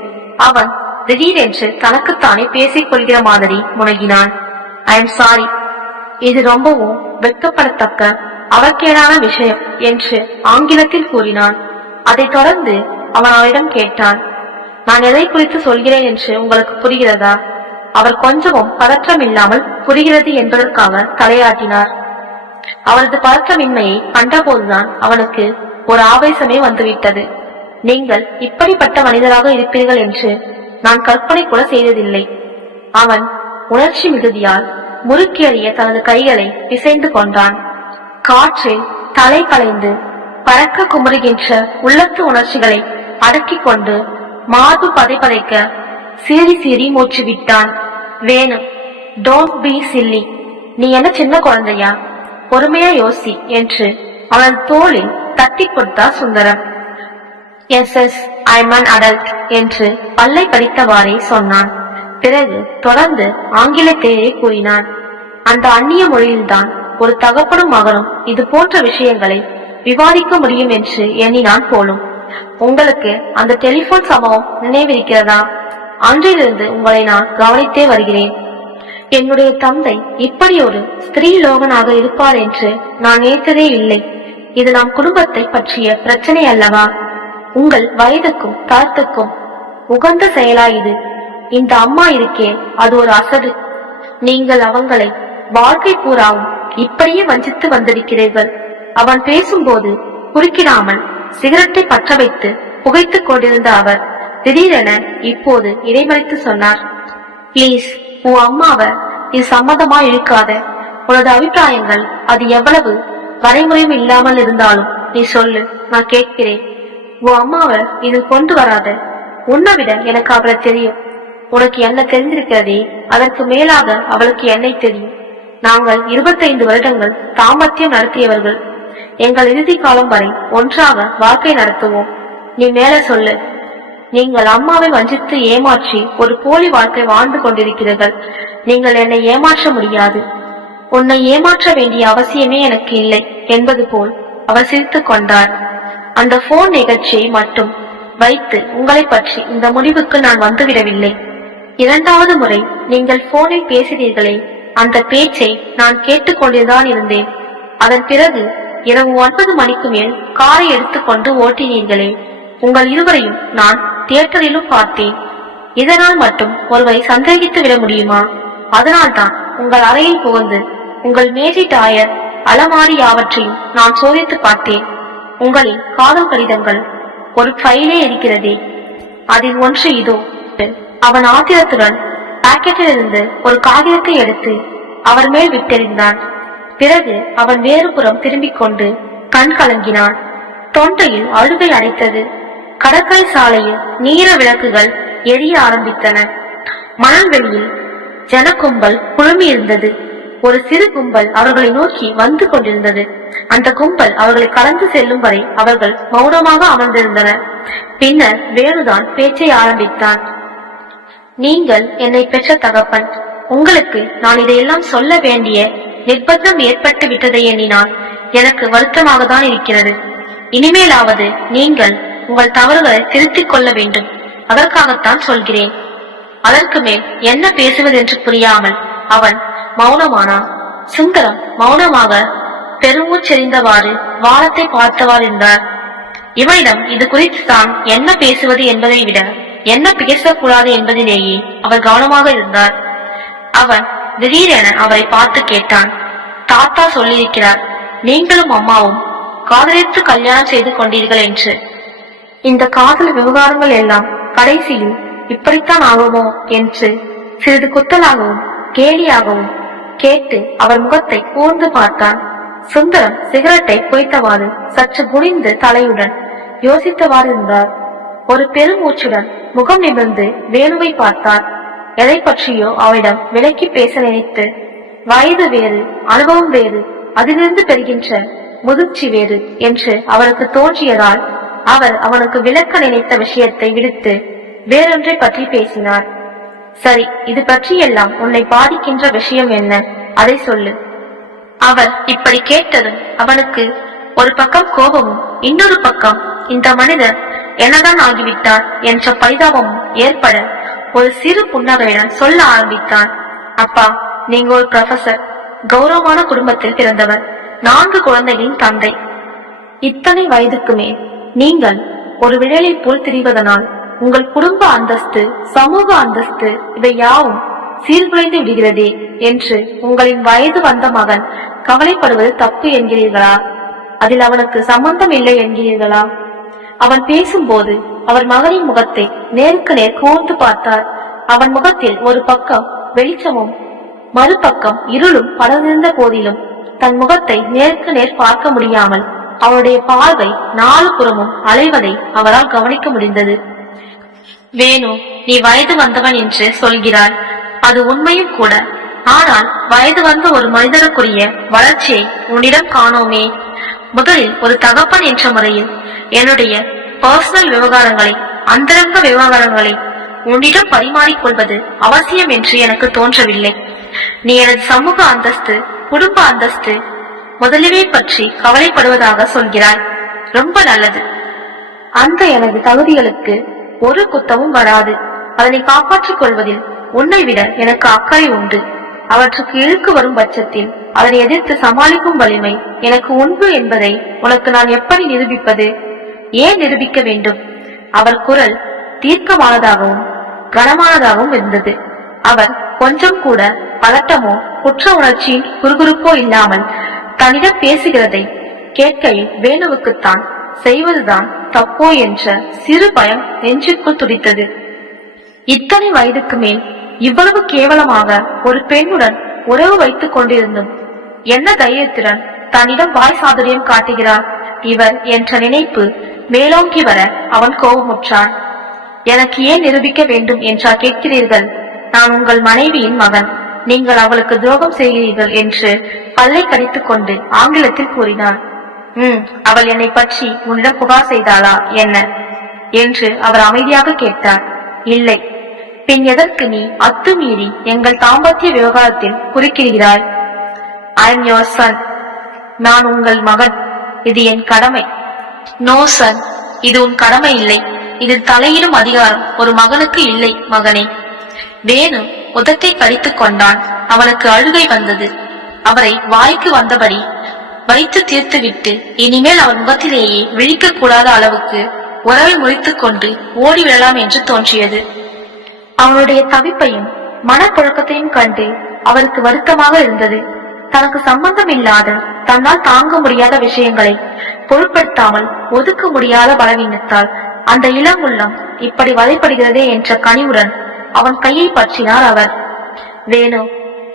அவன் திடீரென்று தனக்குத்தானே பேசிக் கொள்கிற மாதிரி முனகினான். ஐ எம் சாரி, இது ரொம்பவும் வெட்கப்படத்தக்க அவர்கேடான விஷயம் என்று ஆங்கிலத்தில் கூறினான். அதைத் தொடர்ந்து அவன் அவரிடம் கேட்டான், நான் எதை குறித்து சொல்கிறேன் என்று உங்களுக்கு புரிகிறதா? அவர் கொஞ்சமும் பதற்றம் இல்லாமல் புரிகிறது என்பதற்காக தலையாட்டினார். அவரது பதற்றமின்மையை கண்டபோதுதான் அவனுக்கு ஒரு ஆவேசமே வந்துவிட்டது. நீங்கள் இப்படிப்பட்ட மனிதராக இருப்பீர்கள் என்று நான் கற்பனை கூட செய்ததில்லை. அவன் உணர்ச்சி மிகுதியால் முறுக்கியறிய தனது கைகளை பிசைந்து கொண்டான். காற்றில் தலை கலைந்து பறக்க குமுறுகின்ற உள்ளத்து உணர்ச்சிகளை அடக்கிக் கொண்டு மார்பு பதைப்பதைக்க சீறி சீறி மூச்சு விட்டான். வேணு, டோன்ட் பி சில்லி. நீ என்ன சின்ன குழந்தையா? பொறுமையா யோசி என்று அவன் தோளில் தட்டி கொடுத்தார் Sundaram. Yes yes, I am an adult என்று பல்லை கடித்தவாறே சொன்னான். பிறகு தொடர்ந்து ஆங்கிலத்தையே கூறினான். அந்த அந்நிய மொழியில்தான் ஒரு தகப்பனும் மகனும் இது போன்ற விஷயங்களை விவாதிக்க முடியும் என்று எண்ணினான் போலும். உங்களுக்கு அந்த டெலிபோன் சம்பவம் நினைவிருக்கிறதா? அன்றிலிருந்து உங்களை நான் கவனித்தே வருகிறேன். என்னுடைய தந்தை இப்படி ஒரு ஸ்திரீ லோகனாக இருப்பார் என்று நான் நினைத்ததே இல்லை. இது நம் குடும்பத்தை பற்றிய பிரச்சனை அல்லவா? உங்கள் வயதுக்கும் தரத்துக்கும் உகந்த செயலா இது? இந்த அம்மா இருக்கே, அது ஒரு அசடு. நீங்கள் அவங்களை வாழ்க்கை பூராவும் இப்படியே வஞ்சித்து வந்திருக்கிறீர்கள். அவன் பேசும்போது குறுக்கிடாமல் சிகரெட்டை பற்ற வைத்து புகைத்துக் கொண்டிருந்த அவர் திடீரென இப்போது இடைமறித்து சொன்னார், பிளீஸ், உன் அம்மாவை இது சம்மதமா இழுக்காத. உனது அபிப்பிராயங்கள் அது எவ்வளவு வரைமுறையும் இல்லாமல் இருந்தாலும் நீ சொல்லு, நான் கேட்கிறேன். உன் அம்மாவை இது கொண்டு வராத. உன்னை விட எனக்கு அவளை தெரியும். உனக்கு என்ன தெரிந்திருக்கிறதே, அதற்கு மேலாக அவளுக்கு என்னை தெரியும். நாங்கள் 25 வருடங்கள் தாம்பத்தியம் நடத்தியவர்கள். எங்கள் இறுதி காலம் வரை ஒன்றாக வாழ்க்கை நடத்துவோம். நீ மேல சொல்லு. நீங்கள் அம்மாவை வஞ்சித்து ஏமாற்றி ஒரு போலி வாழ்க்கை வாழ்ந்து கொண்டிருக்கிறீர்கள். நீங்கள் என்னை ஏமாற்ற முடியாது. உன்னை ஏமாற்ற வேண்டிய அவசியமே எனக்கு இல்லை என்பது போல் அவர் சிரித்துக் கொண்டார். அந்த போன் நிகழ்ச்சியை மட்டும் வைத்து உங்களை பற்றி இந்த முடிவுக்கு நான் வந்துவிடவில்லை. 2வது முறை நீங்கள் போனில் பேசினீர்களே, அந்த பேச்சை நான் கேட்டுக்கொண்டுதான் இருந்தேன். அதன் பிறகு இரவு 9 மணிக்கு மேல் காரை எடுத்துக்கொண்டு ஓட்டினீர்களே, உங்கள் இருவரையும் நான் தியேட்டரிலும் பார்த்தேன். இதனால் மட்டும் ஒருவரை சந்தேகித்து விட முடியுமா? அதனால்தான் உங்கள் அறையில் புகுந்து உங்கள் மேஜை, டாயர், அலமாரி யாவற்றையும் நான் சோதித்து பார்த்தேன். உங்களின் காதல் கடிதங்கள் ஒரு ஃபைலே இருக்கிறதே, அதில் ஒன்று இதோ. அவன் ஆத்திரத்துடன் பாக்கெட்டில் இருந்து ஒரு காகிதத்தை எடுத்து அவர் மேல் விட்டெறிந்தான். பிறகு அவன் வேறு புறம் திரும்பிக் கொண்டு கண் கலங்கினான். தொண்டையில் அழுகை அடைத்தது. கடற்கரை சாலையில் நீர விளக்குகள் எரிய ஆரம்பித்தன. மணல்வெளியில் ஜனக்கும்பல் குழுமி இருந்தது. ஒரு சிறு கும்பல் அவர்களை நோக்கி வந்து கொண்டிருந்தது. அந்த கும்பல் அவர்களை கடந்து செல்லும் வரை அவர்கள் மௌனமாக அமர்ந்திருந்தனர். பின்னர் வேணுதான் பேச்சை ஆரம்பித்தான். நீங்கள் என்னை பெற்ற தகப்பன். உங்களுக்கு நான் இதையெல்லாம் சொல்ல வேண்டிய நிர்பந்தம் ஏற்பட்டு விட்டதை எண்ணினால் எனக்கு வருத்தமாக தான் இருக்கிறது. இனிமேலாவது நீங்கள் உங்கள் தவறுகளை திருத்திக் கொள்ள வேண்டும். அதற்காகத்தான் சொல்கிறேன். அதற்கு மேல் என்ன பேசுவது என்று புரியாமல் அவன் மௌனமானான். சுந்தரம் மௌனமாக பெருமூச்செறிந்தவாறு வானத்தை பார்த்தவாறு இருந்தார். இவனிடம் இது குறித்து தான் என்ன பேசுவது என்பதை விட என்ன பேசக்கூடாது என்பதிலேயே அவர் கவனமாக இருந்தார். அவன் திடீரென அவரை பார்த்து கேட்டான், தாத்தா சொல்லியிருக்கிறார், நீங்களும் அம்மாவும் காதலித்து கல்யாணம் செய்து கொண்டீர்கள் என்று. இந்த காதல் விவகாரங்கள் எல்லாம் கடைசியில் இப்படித்தான் ஆகுமோ என்று சிறிது குத்தலாகவும் கேலியாகவும் கேட்டு அவர் முகத்தை கூர்ந்து பார்த்தான். சுந்தரம் சிகரெட்டை புகைத்தவாறு சற்று குனிந்து தலையுடன் யோசித்தவாறு இருந்தார். ஒரு பெருமூச்சுடன் முகம் நிமிர்ந்து வேணுவை பார்த்தார். எதை பற்றியோ அவரிடம் விலக்கி பேச நினைத்து, வயது வேறு, அனுபவம் வேறு, அதிலிருந்து பெறுகின்ற முதிர்ச்சி வேறு என்று அவருக்கு தோன்றியதால் அவர் அவனுக்கு விளக்க நினைத்த விஷயத்தை விடுத்து வேறொன்றை பற்றி பேசினார். சரி, இது பற்றியெல்லாம் உன்னை பாதிக்கின்ற விஷயம் என்ன? அதை சொல்லு. அவர் இப்படி கேட்டதும் அவனுக்கு ஒரு பக்கம் கோபமும் இன்னொரு பக்கம் இந்த மனிதர் என்னதான் ஆகிவிட்டார் என்ற பரிதாபமும் ஏற்பட ஒரு சிறு புன்னகையுடன் சொல்ல ஆரம்பித்தான். அப்பா, நீங்க ஒரு ப்ரொஃபசர், கௌரவமான குடும்பத்தில் பிறந்தவர், 4 குழந்தைகளின் தந்தை. இத்தனை வயதுக்கு மேல் நீங்கள் ஒரு விழலை போல் திரிவதனால் உங்கள் குடும்ப அந்தஸ்து, சமூக அந்தஸ்து இவை யாவும் சீர்குலைந்து விடுகிறதே என்று உங்களின் வயது வந்த மகன் கவலைப்படுவது தப்பு என்கிறீர்களா? அதில் அவனுக்கு சம்பந்தம் இல்லை என்கிறீர்களா? அவன் பேசும்போது அவர் மகனின் முகத்தை நேருக்கு நேர் கூர்ந்து பார்த்தார். அவன் முகத்தில் ஒரு பக்கம் வெளிச்சமும் மறுபக்கம் இருளும் படர்ந்திருந்த போதிலும் தன் முகத்தை நேருக்கு நேர் பார்க்க முடியாமல் அவருடைய பார்வை 4 புறமும் அலைவதை அவரால் கவனிக்க முடிந்தது. வேணு, நீ வயது வந்தவன் என்று சொல்கிறாய். அது உண்மையும் கூட. ஆனால் வயது வந்த ஒரு மனிதனுக்குரிய வளர்ச்சியை உன்னிடம் காணோமே. முதலில் ஒரு தகப்பன் என்ற முறையில் என்னுடைய பர்சனல் விவகாரங்களை, அந்தரங்க விவகாரங்களை உன்னிடம் பரிமாறிக்கொள்வது அவசியம் என்று எனக்கு தோன்றவில்லை. நீ எனது சமூக அந்தஸ்து, குடும்ப அந்தஸ்து முதலியவை பற்றி கவலைப்படுவதாக சொல்கிறாய். ரொம்ப நல்லது. அந்த எனது தகுதிகளுக்கு ஒரு குத்தமும் வராது. அதனை காப்பாற்றிக் கொள்வதில் உன்னை விட எனக்கு அக்கறை உண்டு. அவற்றுக்கு இழுக்கு வரும் பட்சத்தில் அதனை எதிர்த்து சமாளிக்கும் வலிமை எனக்கு உண்டு என்பதை உனக்கு நான் எப்படி நிரூபிப்பது? ஏன் நிரூபிக்க வேண்டும்? அவர் குரல் தீர்க்கமானதாகவும் கனமானதாகவும் இருந்தது. அவர் கொஞ்சம் கூட பதட்டமோ குற்ற உணர்ச்சியின் குறுகுறுப்போ இல்லாமல் தன்னிடம் பேசுகிறதை கேட்கையில் வேணுவுக்குத்தான் செய்வதுதான் தப்போ என்ற சிறு பயம் நெஞ்சுக்குள் துடித்தது. இத்தனை வயதுக்கு மேல் இவ்வளவு கேவலமாக ஒரு பெண்ணுடன் உறவு வைத்துக் கொண்டிருந்தும் என்ன தைரியத்துடன் தன்னிடம் வாய் சாதுரியம் காட்டுகிறார் இவர் என்ற நினைப்பு மேலோங்கி வர அவன் கோபமுற்றான். எனக்கு ஏன் நிரூபிக்க வேண்டும் என்றா கேட்கிறீர்கள்? நான் உங்கள் மனைவியின் மகன், நீங்கள் அவளுக்கு துரோகம் செய்கிறீர்கள் என்று பல்லை கடித்துக் கொண்டு ஆங்கிலத்தில் கூறினார். அவள் என்னை பற்றி உன்னிடம் புகார் செய்தாளா என்ன என்று அவர் அமைதியாக கேட்டார். இல்லை. பின் எதற்கு நீ அத்துமீறி எங்கள் தாம்பத்திய விவகாரத்தில் குறுக்கிடுகிறாய்? I am your son. நான் உங்கள் மகன். இது என் கடமை. நோ சன், இது உன் கடமை இல்லை. இதில் தலையிடும் அதிகாரம் ஒரு மகனுக்கு இல்லை மகனே. வேணு உதட்டை கடித்துக் கொண்டான். அவனுக்கு அழுகை வந்தது. அவரை வாய்க்கு வந்தபடி வைத்து தீர்த்து விட்டு இனிமேல் அவன் முகத்திலேயே விழிக்க கூடாத அளவுக்கு உறவை முறித்துக் கொண்டு ஓடிவிடலாம் என்று தோன்றியது. அவனுடைய தவிப்பையும் மனப்புழக்கத்தையும் கண்டு அவருக்கு வருத்தமாக இருந்தது. தனக்கு சம்பந்தம் இல்லாத தன்னால் தாங்க முடியாத விஷயங்களை பொருட்படுத்தாமல் ஒதுக்க முடியாத பலவீனத்தால் அந்த இளம் உள்ளம் இப்படி வதைப்படுகிறதே என்ற கனிவுடன் அவன் கையை பற்றினார் அவர். வேணு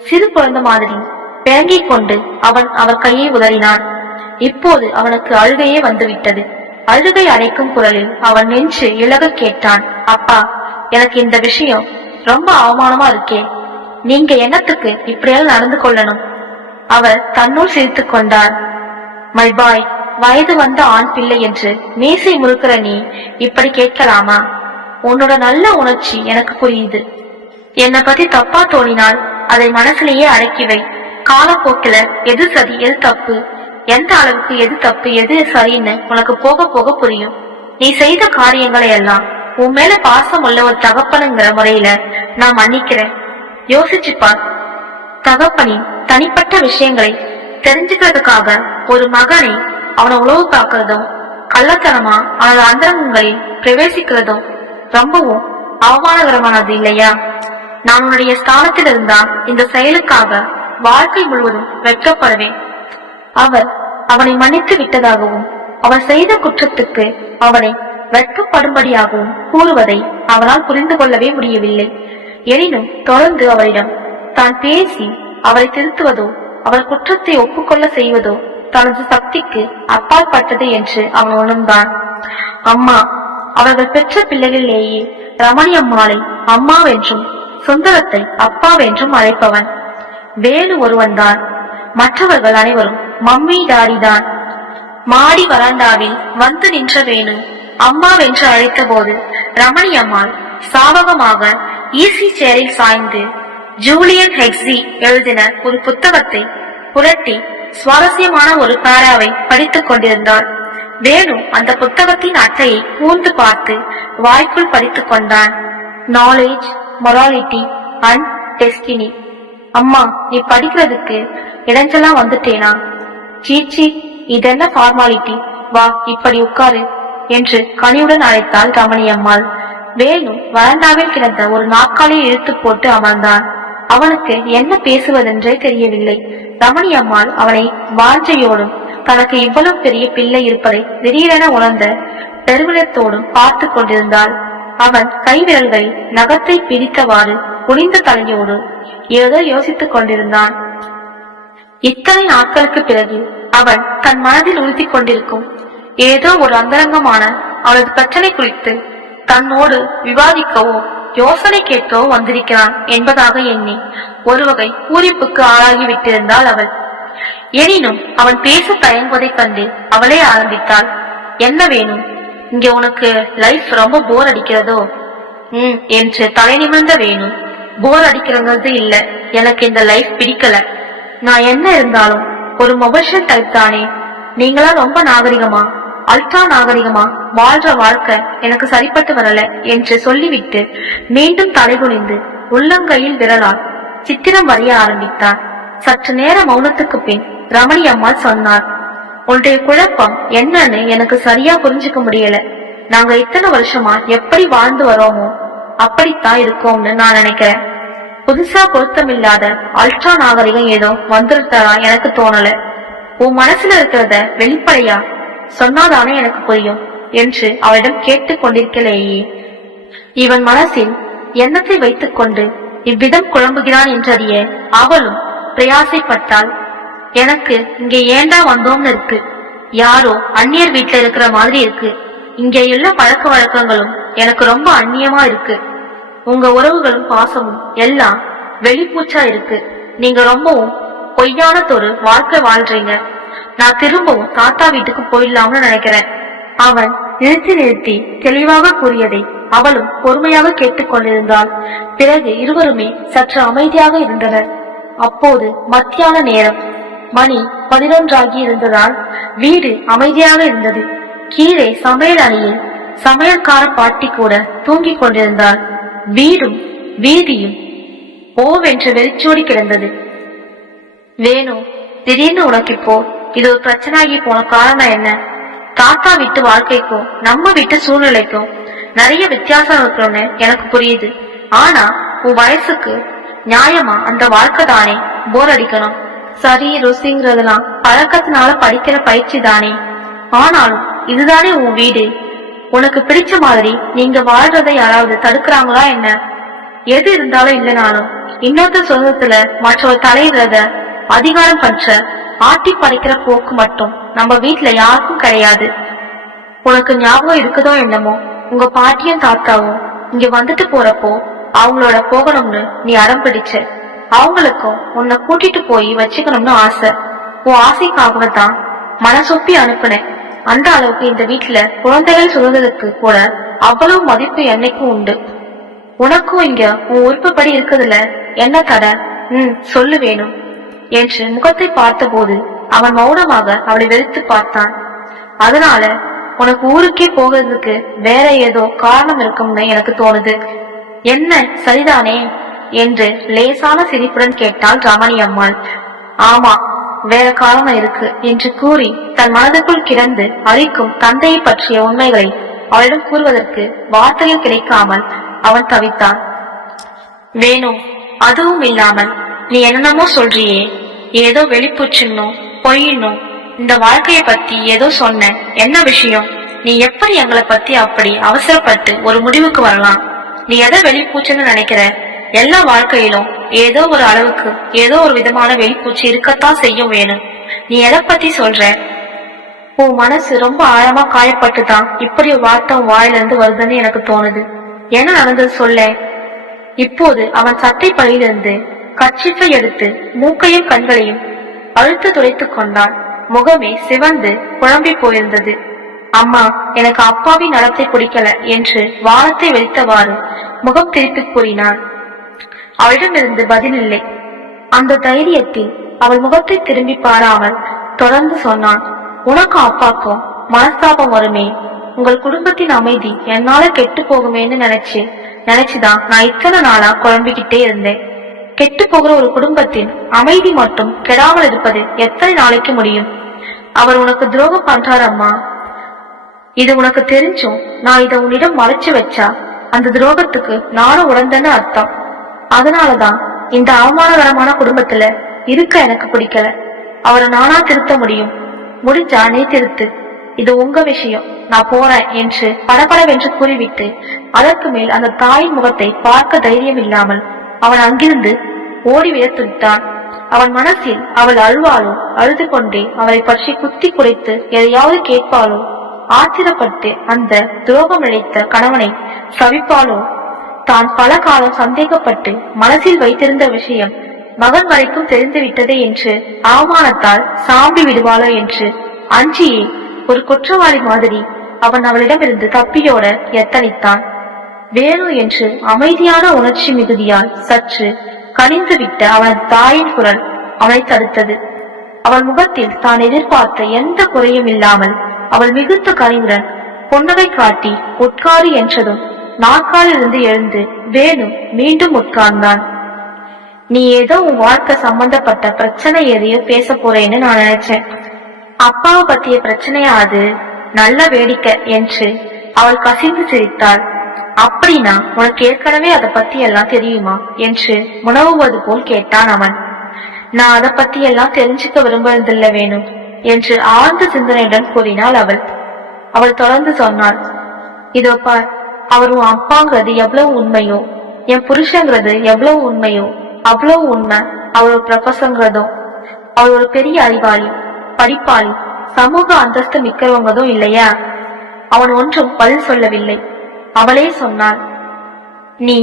சிறு குழந்தை மாதிரி பிறங்கிக் கொண்டு அவன் அவர் கையை உதறினான். இப்போது அவனுக்கு அழுகையே வந்துவிட்டது. அழுகை அடைக்கும் குரலில் அவன் நெஞ்சு இலக கேட்டான். அப்பா, எனக்கு இந்த விஷயம் ரொம்ப அவமானமா இருக்கே. நீங்க என்னத்துக்கு இப்படியெல்லாம் நடந்து கொள்ளணும்? அவர் தன்னுள் சிரித்துக் கொண்டார். மை பாய், வயது வந்த ஆண் பிள்ளை என்று மீசை முறுக்கிற நீ இப்படி கேட்கலாமா? உன்னோட நல்ல உணர்ச்சி எனக்கு புரியுது. என்னை பத்தி தப்பா தோணினால் அதை மனசுலேயே அடக்கிவை. காலப்போக்கில எது சரி எது தப்பு, எந்த அளவுக்கு எது தப்பு எது சரின்னு உனக்கு போக போக புரியும். நீ செய்த காரியங்களை எல்லாம் உன் மேல பாசம் உள்ள ஒரு தகப்பனுங்கிற முறையில நான் மன்னிக்கிறேன். யோசிச்சுப்பார். தகப்பனின் தனிப்பட்ட விஷயங்களை தெரிஞ்சுக்கிறதுக்காக ஒரு மகனை அவனை உழவு பார்க்கறதும் கள்ளத்தனமா அவனது அந்தரங்கங்களில் பிரவேசிக்கிறதும் ரொம்பவும் அவமானகரமானது இல்லையா? நான் உன்னுடைய ஸ்தானத்தில் இருந்தா இந்த செயலுக்காக வாழ்க்கை முழுவதும் வெட்கப்படுவேன். அவர் அவனை மன்னித்து விட்டதாகவும் அவன் செய்த குற்றத்துக்கு அவனை வெட்கப்படும்படியாகவும் கூறுவதை அவனால் புரிந்து கொள்ளவே முடியவில்லை. எனினும் தொடர்ந்து அவரிடம் தான் பேசி அவரை திருத்துவதோ அவர் குற்றத்தை ஒப்புக்கொள்ள செய்வதோ தனது சக்திக்கு அப்பால் பட்டது என்று அவன் உணர்ந்தான். அம்மா, அவர்கள் பெற்ற பிள்ளைகளிலேயே ரமணி அம்மாளை அம்மாவென்றும் சுந்தரத்தை அப்பாவென்றும் அழைப்பவன் வேணு ஒருவன்தான். மற்றவர்கள் அனைவரும் மம்மி டாடி தான். மாடி வராண்டாவில் வந்து நின்ற வேணு அம்மாவென்று அழைத்த போது ரமணி அம்மாள் சாவகமாக ஈசி சேரில் சாய்ந்து ஜூலியன் ஹெக்ஸி எழுதின ஒரு புத்தகத்தை புரட்டி சுவாரஸ்யமான ஒரு பாராவை படித்துக் கொண்டிருந்தாள். வேணு அந்த புத்தகத்தின் அட்டையை கூர்ந்து பார்த்து வாய்க்குள் படித்துக் கொண்டான். Knowledge, morality and destiny. அம்மா, நீ படிக்கிறதுக்கு இடைஞ்சலா வந்துட்டேனா? சீச்சி, இதென்ன ஃபார்மாலிட்டி, வா இப்படி உட்காரு என்று கனியுடன் அழைத்தாள் ரமணி அம்மாள். வேணு வராண்டாவில் கிடந்த ஒரு நாற்காலியை இழுத்து போட்டு அமர்ந்தான். அவனுக்கு என்ன பேசுவதென்றே தெரியவில்லை. ரமணி அம்மாள் அவனை வாஞ்சையோடும் தனக்கு இவ்வளவு பெரிய பிள்ளை இருப்பதை திடீரென உணர்ந்த பெருமிதத்தோடும் பார்த்து கொண்டிருந்தாள். அவன் கைவிரல்களில் நகத்தை பிடித்தவாறு குனிந்த தலையோடு ஏதோ யோசித்துக் கொண்டிருந்தான். இத்தனை நாட்களுக்கு பிறகு அவன் தன் மனதில் உறுத்தி கொண்டிருக்கும் ஏதோ ஒரு அந்தரங்கமான அவளது பிரச்சனை குறித்து தன்னோடு விவாதிக்கவோ யோசனை கேட்கவோ வந்திருக்கிறான் என்பதாக எண்ணி ஒரு வகை பூரிப்புக்கு ஆளாகி விட்டிருந்தாள் அவள். எனினும் அவன் பேச தயங்குவதைக் கண்டு அவளே ஆரம்பித்தாள். என்ன வேணும்? இங்க உனக்கு லைஃப் ரொம்ப போர் அடிக்கிறதோ? என்று தலை நிமிர்ந்த வேணும். போர் அடிக்கிறது இல்ல, எனக்கு இந்த லைஃப் பிடிக்கல. நான் என்ன இருந்தாலும் ஒரு மொபைல் டைப் தானே. நீங்களா ரொம்ப நாகரிகமா, அல்ட்ரா நாகரிகமா வாழ்ற வாழ்க்கை எனக்கு சரிப்பட்டு வரல என்று சொல்லிவிட்டு மீண்டும் தலைகுனிந்து உள்ளங்கையில் விரலால் சித்திரம் வரைய ஆரம்பித்தான். சற்று நேர மௌனத்துக்கு பின் ரமணி அம்மாள் சொன்னார், உன்னுடைய குழப்பம் என்னன்னு எனக்கு சரியா புரிஞ்சுக்க முடியல. நாங்க இத்தனை வருஷமா எப்படி வாழ்ந்து வரோமோ அப்படித்தான் இருக்கோம்னு நான் நினைக்கிறேன். புதுசா பொருத்தமில்லாத அல்ட்ரா நாகரிகம் ஏதோ வந்துருத்தா எனக்கு தோணல. உன் மனசுல இருக்கிறத வெளிப்படையா சொன்னாதானே எனக்கு புரியும் என்று அவளிடம் கேட்டுக் கொண்டிருக்கலேயே இவன் மனசில் எண்ணத்தை வைத்துக் கொண்டு இவ்விதம் குழம்புகிறான் என்றறிய அவளும் பிரயாசைப்பட்டாள். எனக்கு இங்க ஏண்டா வந்தோம்னு இருக்கு. யாரோ அந்நியர் வீட்டுல இருக்கிற மாதிரி இருக்கு. இங்க உள்ள பழக்க வழக்கங்களும் எனக்கு ரொம்ப அந்நியமா இருக்கு. உங்க உறவுகளும் பாசமும் எல்லாம் வெளிப்பூச்சா இருக்கு. நீங்க ரொம்பவும் பொய்யானதொரு வாழ்க்கை வாழ்றீங்க. நான் திரும்பவும் தாத்தா வீட்டுக்கு போயிடலாம்னு நினைக்கிறேன். அவன் நிறுத்தி நிறுத்தி தெளிவாக கூறியதை அவளும் பொறுமையாக கேட்டுக்கொண்டிருந்தாள். பிறகு இருவருமே சற்று அமைதியாக இருந்தனர். அப்போது மத்தியான நேரம், மணி 11 இருந்ததால் வீடு அமைதியாக இருந்தது. கீழே சமையல் அறையில் சமையல்கார பாட்டி கூட தூங்கிக் கொண்டிருந்தாள். வீடும் வீதியும் ஓவென்று வெறிச்சோடி கிடந்தது. வேணு, திடீர்னு உனக்கு இப்போ இது ஒரு பிரச்சனையாகி போன காரணம் என்ன? தாத்தா வீட்டு வாழ்க்கைக்கும் நம்ம வீட்டு சூழ்நிலைக்கும் நிறைய வித்தியாசம் இருக்கணும்னு எனக்கு புரியுது. ஆனா உன் வயசுக்கு நியாயமா அந்த வாழ்க்கை தானே போர் அடிக்கணும். சரி, ருசிங்கிறதுலாம் பழக்கத்தினால படிக்கிற பயிற்சி தானே. ஆனாலும் இதுதானே உன் வீடு. உனக்கு பிடிச்ச மாதிரி நீங்க வாழ்றதை யாராவது தடுக்கிறாங்களா என்ன? எது இருந்தாலும் இல்லைனாலும் இன்னொருத்த சுதந்திரத்துல மற்றவர் தலையிடுறத அதிகாரம் பண்ற ஆட்டி படைக்கிற போக்கு மட்டும் நம்ம வீட்டுல யாருக்கும் கிடையாது. உனக்கு ஞாபகம் இருக்குதோ என்னமோ, உங்க பாட்டியும் தாத்தாவும் இங்க வந்துட்டு போறப்போ அவங்களோட போகணும்னு நீ அடம் பிடிச்ச. அவங்களுக்கும் உன்னை கூட்டிட்டு போய் வச்சுக்கணும்னு ஆசை. உன் ஆசைக்காக தான் மனசொப்பி அனுப்புனேன். அந்த அளவுக்கு இந்த வீட்டுல குழந்தைகள் சுதந்திரத்துக்கு கூட அவ்வளவு மதிப்பு என்னைக்கும் உண்டு. உனக்கும் இங்க உன் உறுப்புப்படி இருக்குதுல, என்ன தடை? சொல்லு வேணும் என்று முகத்தை பார்த்த போது அவன் மௌனமாக அவளை வெறுத்து பார்த்தான். அதனால உனக்கு ஊருக்கே போகிறதுக்கு வேற ஏதோ காரணம் இருக்கும்னு எனக்கு தோணுது. என்ன, சரிதானே என்று லேசான சிரிப்புடன் கேட்டாள் ரமணி அம்மாள். ஆமா, வேற காரணம் இருக்கு என்று கூறி தன் மனதுக்குள் கிடந்து அரிக்கும் தந்தையை பற்றிய உண்மைகளை அவளிடம் கூறுவதற்கு வார்த்தைகள் கிடைக்காமல் அவன் தவித்தான். வேணு, அதுவும் இல்லாமல் நீ என்னென்னமோ சொல்றியே, ஏதோ வெளிப்பூச்சின்னும் பொய்யின்னும் இந்த வாழ்க்கைய பத்தி ஏதோ சொன்ன. என்ன விஷயம்? நீ எப்படி எங்களை பத்தி அப்படி அவசரப்பட்டு ஒரு முடிவுக்கு வரலாம்? நீ எதை வெளிப்பூச்சுன்னு நினைக்கிற? எல்லா வாழ்க்கையிலும் ஏதோ ஒரு அளவுக்கு ஏதோ ஒரு விதமான வெளிப்பூச்சி இருக்கத்தான் செய்யும். வேணும், நீ எதை பத்தி சொல்ற? உன் மனசு ரொம்ப ஆழமா காயப்பட்டுதான் இப்படி ஒரு வார்த்தை வாயிலிருந்து வருதுன்னு எனக்கு தோணுது. என்ன நடந்தது சொல்ல. இப்போது அவன் சட்டை பையிலிருந்து கர்ச்சீஃபை எடுத்து மூக்கையும் கண்களையும் அழுத்து துடைத்துக் கொண்டான். முகமே சிவந்து குழம்பி போயிருந்தது. அம்மா, எனக்கு அப்பாவின் நடத்தை பிடிக்கல என்று வானத்தை வெடித்தவாறு முகம் திருப்பி கூறினான். அவளிடமிருந்து பதில் இல்லை. அந்த தைரியத்தில் அவள் முகத்தை திரும்பி பாராமல் தொடர்ந்து சொன்னான், உனக்கும் அப்பாக்கும் மனஸ்தாபம் வருமே. உங்கள் குடும்பத்தின் அமைதி என்னால கெட்டு போகுமேன்னு நினைச்சுதான் நான் இத்தனை நாளா குழம்பிக்கிட்டே இருந்தேன். கெட்டு போகிற ஒரு குடும்பத்தின் அமைதி மட்டும் கெடாமல் இருப்பது எத்தனை நாளைக்கு முடியும்? அவர் உனக்கு துரோகம் பண்றாரு அம்மா. இது உனக்கு தெரிஞ்சும் நான் இதை உன்னிடம் மறைச்சு வச்சா அந்த துரோகத்துக்கு நானும் உடந்தேன்னு அர்த்தம். அதனாலதான் இந்த அவமானகரமான குடும்பத்துல இருக்க எனக்கு பிடிக்கல. அவரை நானா திருத்த முடியும். முடிஞ்சா நீ திருத்து. இது உங்க விஷயம், நான் போறேன் என்று படபடவென்று கூறிவிட்டு அதற்கு மேல் அந்த தாயின் முகத்தை பார்க்க தைரியம் இல்லாமல் அவன் அங்கிருந்து ஓடிவிட துடித்தான். அவன் மனசில் அவள் அழுவாளோ, அழுது கொண்டே அவளை பற்றி குத்தி குறைத்து எதையாவது கேட்பாளோ, ஆத்திரப்பட்டு அந்த துரோகம் இழைத்த கணவனை சவிப்பாளோ, தான் பல காலம் சந்தேகப்பட்டு மனசில் வைத்திருந்த விஷயம் மகன் வரைக்கும் தெரிந்துவிட்டதே என்று அவமானத்தால் சாம்பி விடுவாளோ என்று அஞ்சியே ஒரு குற்றவாளி மாதிரி அவன் அவளிடமிருந்து தப்பியோட எத்தனித்தான். வேணு என்று அமைதியான உணர்ச்சி மிகுதியால் சற்று கனிந்துவிட்ட அவன் தாயின் குரல் அவனை தடுத்தது. அவள் முகத்தில் தான் எதிர்பார்த்த எந்த குறையும் இல்லாமல் அவள் மிகுந்த கனிவுடன் பொன்னகை காட்டி உட்காரு என்றதும் நாற்காலிலிருந்து எழுந்து வேணு மீண்டும் உட்கார்ந்தான். நீ ஏதோ உன் வாழ்க்கை சம்பந்தப்பட்ட பிரச்சனை எதையோ பேச போறேன்னு நான் நினைச்சேன். அப்பாவை பத்திய பிரச்சனையா அது? நல்ல வேடிக்கை என்று அவள் கசிந்து சிரித்தாள். அப்படின்னா உனக்கு ஏற்கனவே அதை பத்தி எல்லாம் தெரியுமா என்று முனவுவது போல் கேட்டான் அவன். நான் அதை பத்தி எல்லாம் தெரிஞ்சுக்க விரும்புவதில்லை வேணும் என்று ஆழ்ந்த சிந்தனையுடன் கூறினாள் அவள். அவள் தொடர்ந்து சொன்னாள், இதோ பார், அவர் உன் அப்பாங்கிறது எவ்வளவு உண்மையோ, என் புருஷங்கிறது எவ்வளவு உண்மையோ அவ்வளவு உண்மை அவள் ப்ரொஃபஸர்ங்கிறதும். அவள் ஒரு பெரிய அறிவாளி, படிப்பாளி, சமூக அந்தஸ்து மிக்கிறவங்கதும் இல்லையா? அவன் ஒன்றும் பதில் சொல்லவில்லை. அவளே சொன்னாள், நீ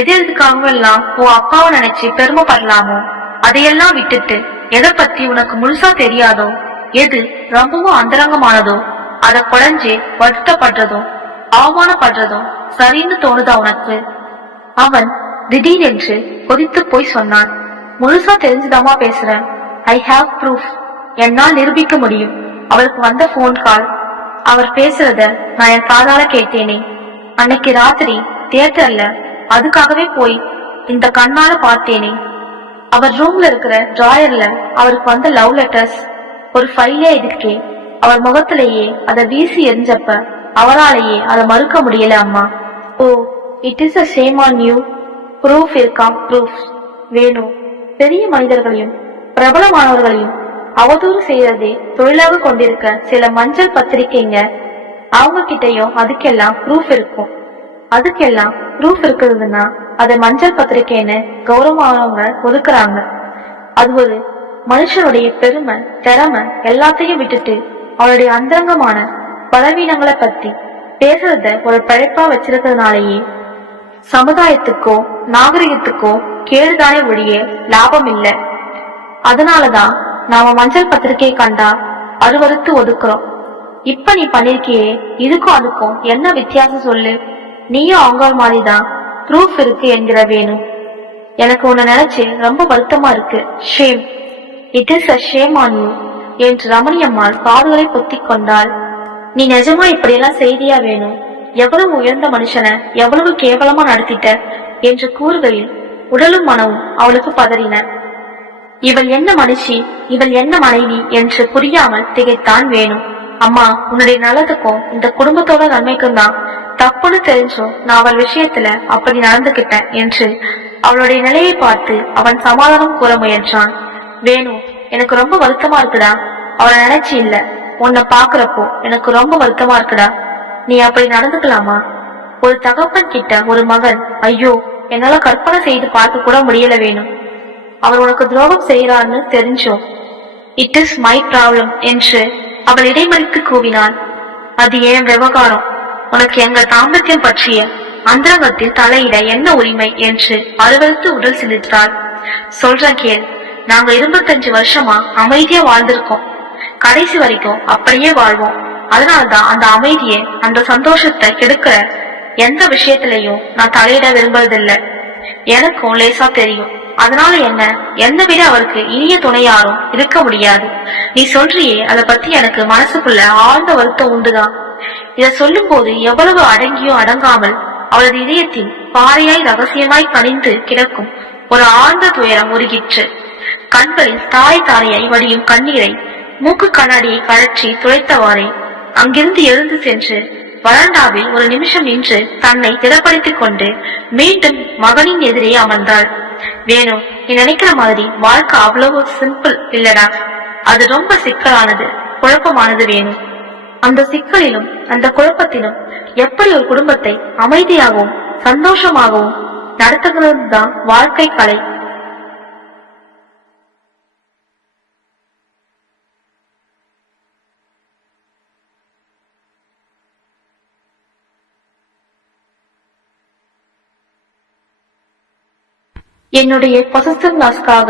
எதுக்காகவெல்லாம் உன் அப்பாவை நினைச்சு பெருமைப்படலாமோ அதையெல்லாம் விட்டுட்டு எதை பத்தி உனக்கு முழுசா தெரியாதோ, எது ரொம்பவும் அந்தரங்கமானதோ அதை குறைஞ்சு வருத்தப்படுறதும் அவமானப்படுறதும் சரின்னு தோணுதா உனக்கு? அவன் திடீரென்று கொதித்து போய் சொன்னான், முழுசா தெரிஞ்சுதாமா பேசுறேன். I have proof. என்னால் நிரூபிக்க முடியும். அவளுக்கு வந்த போன் கால், அவர் பேசுறத நான் என் காதால கேட்டேனே. அன்னைக்கு ராத்திரி தியேட்டர்ல அதுக்காகவே போய் இந்த கண்ணால பார்த்தேனே. அவர் ரூம்ல இருக்கிற டிராயர்ல அவருக்கு வந்த லவ் லெட்டர்ஸ் ஒரு ஃபைலே இருக்கே. அவர் முகத்திலேயே அதை வீசி எரிஞ்சப்ப அவராலேயே அதை மறுக்க முடியல அம்மா. Oh, it is a shame on you. Proof இருக்கா? ப்ரூஃப் வேணும். பெரிய மனிதர்களையும் பிரபலமானவர்களையும் அவதூறு செய்யறதே தொழிலாக கொண்டிருக்க சில மஞ்சள் பத்திரிகைங்க, அவங்க கிட்டையும் அதுக்கெல்லாம் ப்ரூஃப் இருக்கும். அதுக்கெல்லாம் ப்ரூஃப் இருக்குதுன்னா அதை மஞ்சள் பத்திரிகைன்னு கௌரவமானவங்க ஒதுக்குறாங்க. அது ஒரு மனுஷனுடைய பெருமை, திறமை எல்லாத்தையும் விட்டுட்டு அவளுடைய அந்தரங்கமான பலவீனங்களை பத்தி பேசுறத ஒரு பழைப்பா வச்சிருக்கிறதுனாலேயே சமுதாயத்துக்கோ நாகரிகத்துக்கோ கேடுதானே ஒழிய லாபம் இல்லை. அதனாலதான் நாம மஞ்சள் பத்திரிகையை கண்டா அருவறுத்து ஒதுக்குறோம். இப்ப நீ பண்ணிருக்கியே, இதுக்கும் அதுக்கும் என்ன வித்தியாசம் சொல்லு? நீயும் அவங்க மாதிரிதான் ப்ரூஃப் இருக்கு என்கிற வேணும். எனக்கு உன்னை நினைச்சு ரொம்ப வருத்தமா இருக்கு. Shame. It is a shame on you என்று ரமணியம்மாள் காதுகளை பொத்தி கொண்டாள். நீ நிஜமா இப்படியெல்லாம் செய்தியா வேணும்? எவ்வளவு உயர்ந்த மனுஷனை எவ்வளவு கேவலமா நடத்திட்ட என்று கூறுகையில் உடலும் மனமும் அவளுக்கு பதறின. இவள் என்ன மனுஷி, இவள் என்ன மனைவி என்று புரியாமல் திகைத்தான் வேணும். அம்மா, உன்னுடைய நல்லதுக்கும் இந்த குடும்பத்தோட நன்மைக்கும் தான் தப்புன்னு தெரிஞ்சும் நான் அவள் விஷயத்துல அப்படி நடந்துகிட்டேன் என்று அவளுடைய நிலையை பார்த்து அவன் சமாதானம் கூற முயன்றான். வேணு, எனக்கு ரொம்ப வருத்தமா இருக்குடா. அவளை நினைச்சு இல்ல, உன்னை பாக்குறப்போ எனக்கு ரொம்ப வருத்தமா இருக்குடா. நீ அப்படி நடந்துக்கலாமா? ஒரு தகப்பன் கிட்ட ஒரு மகன், ஐயோ என்னால கற்பனை செய்து பார்க்க கூட முடியல வேணும். அவர் உனக்கு துரோகம் செய்யறான்னு தெரிஞ்சோம். இட் இஸ் மை ப்ராப்ளம் என்று அவள் இடைமறித்து கூவினாள். அது ஏன் விவகாரம்? உனக்கு எங்க தாம்பத்தியம் பற்றிய அந்தரங்கத்தில் தலையிட என்ன உரிமை என்று அலுவலத்து உடல் சிலிர்த்தாள். சொல்றேன் கேள், நாங்க 25 வருஷமா அமைதியா வாழ்ந்திருக்கோம். கடைசி வரைக்கும் அப்படியே வாழ்வோம். அதனால்தான் அந்த அமைதியை, அந்த சந்தோஷத்தை கெடுக்கிற எந்த விஷயத்திலையும் நான் தலையிட விரும்புறதில்லை. எனக்கும் லேசா தெரியும். அதனால என்னை விட அவருக்கு இனிய துணை யாரும் இருக்க முடியாது. நீ சொல்றியே, அதை பத்தி எனக்கு மனசுக்குள்ள ஆழ்ந்த வருத்தம் உண்டுதான். இத சொல்லும் போது எவ்வளவு அடங்கியும் அடங்காமல் அவளது இதயத்தில் பாறையாய் ரகசியமாய் கனிந்து கிடக்கும் ஒரு ஆழ்ந்த துயரம் உருகிற்று. கண்களில் தாய் தாரையாய் வடியும் கண்ணீரை மூக்கு கண்ணாடியை கழற்றி துளைத்தவாறே அங்கிருந்து எழுந்து சென்று வராண்டாவில் ஒரு நிமிஷம் நின்று தன்னை திடப்படுத்திக் கொண்டு மீண்டும் மகனின் எதிரே அமர்ந்தாள். வேணு, நீ நினைக்கிற மாதிரி வாழ்க்கை அவ்வளவு சிம்பிள் இல்லடா. அது ரொம்ப சிக்கலானது, குழப்பமானது வேணும். அந்த சிக்கலிலும் அந்த குழப்பத்திலும் எப்படி ஒரு குடும்பத்தை அமைதியாகவும் சந்தோஷமாகவும் நடத்துகிறது தான் வாழ்க்கை கலை. என்னுடைய பொசசிவ்னஸ்க்காக,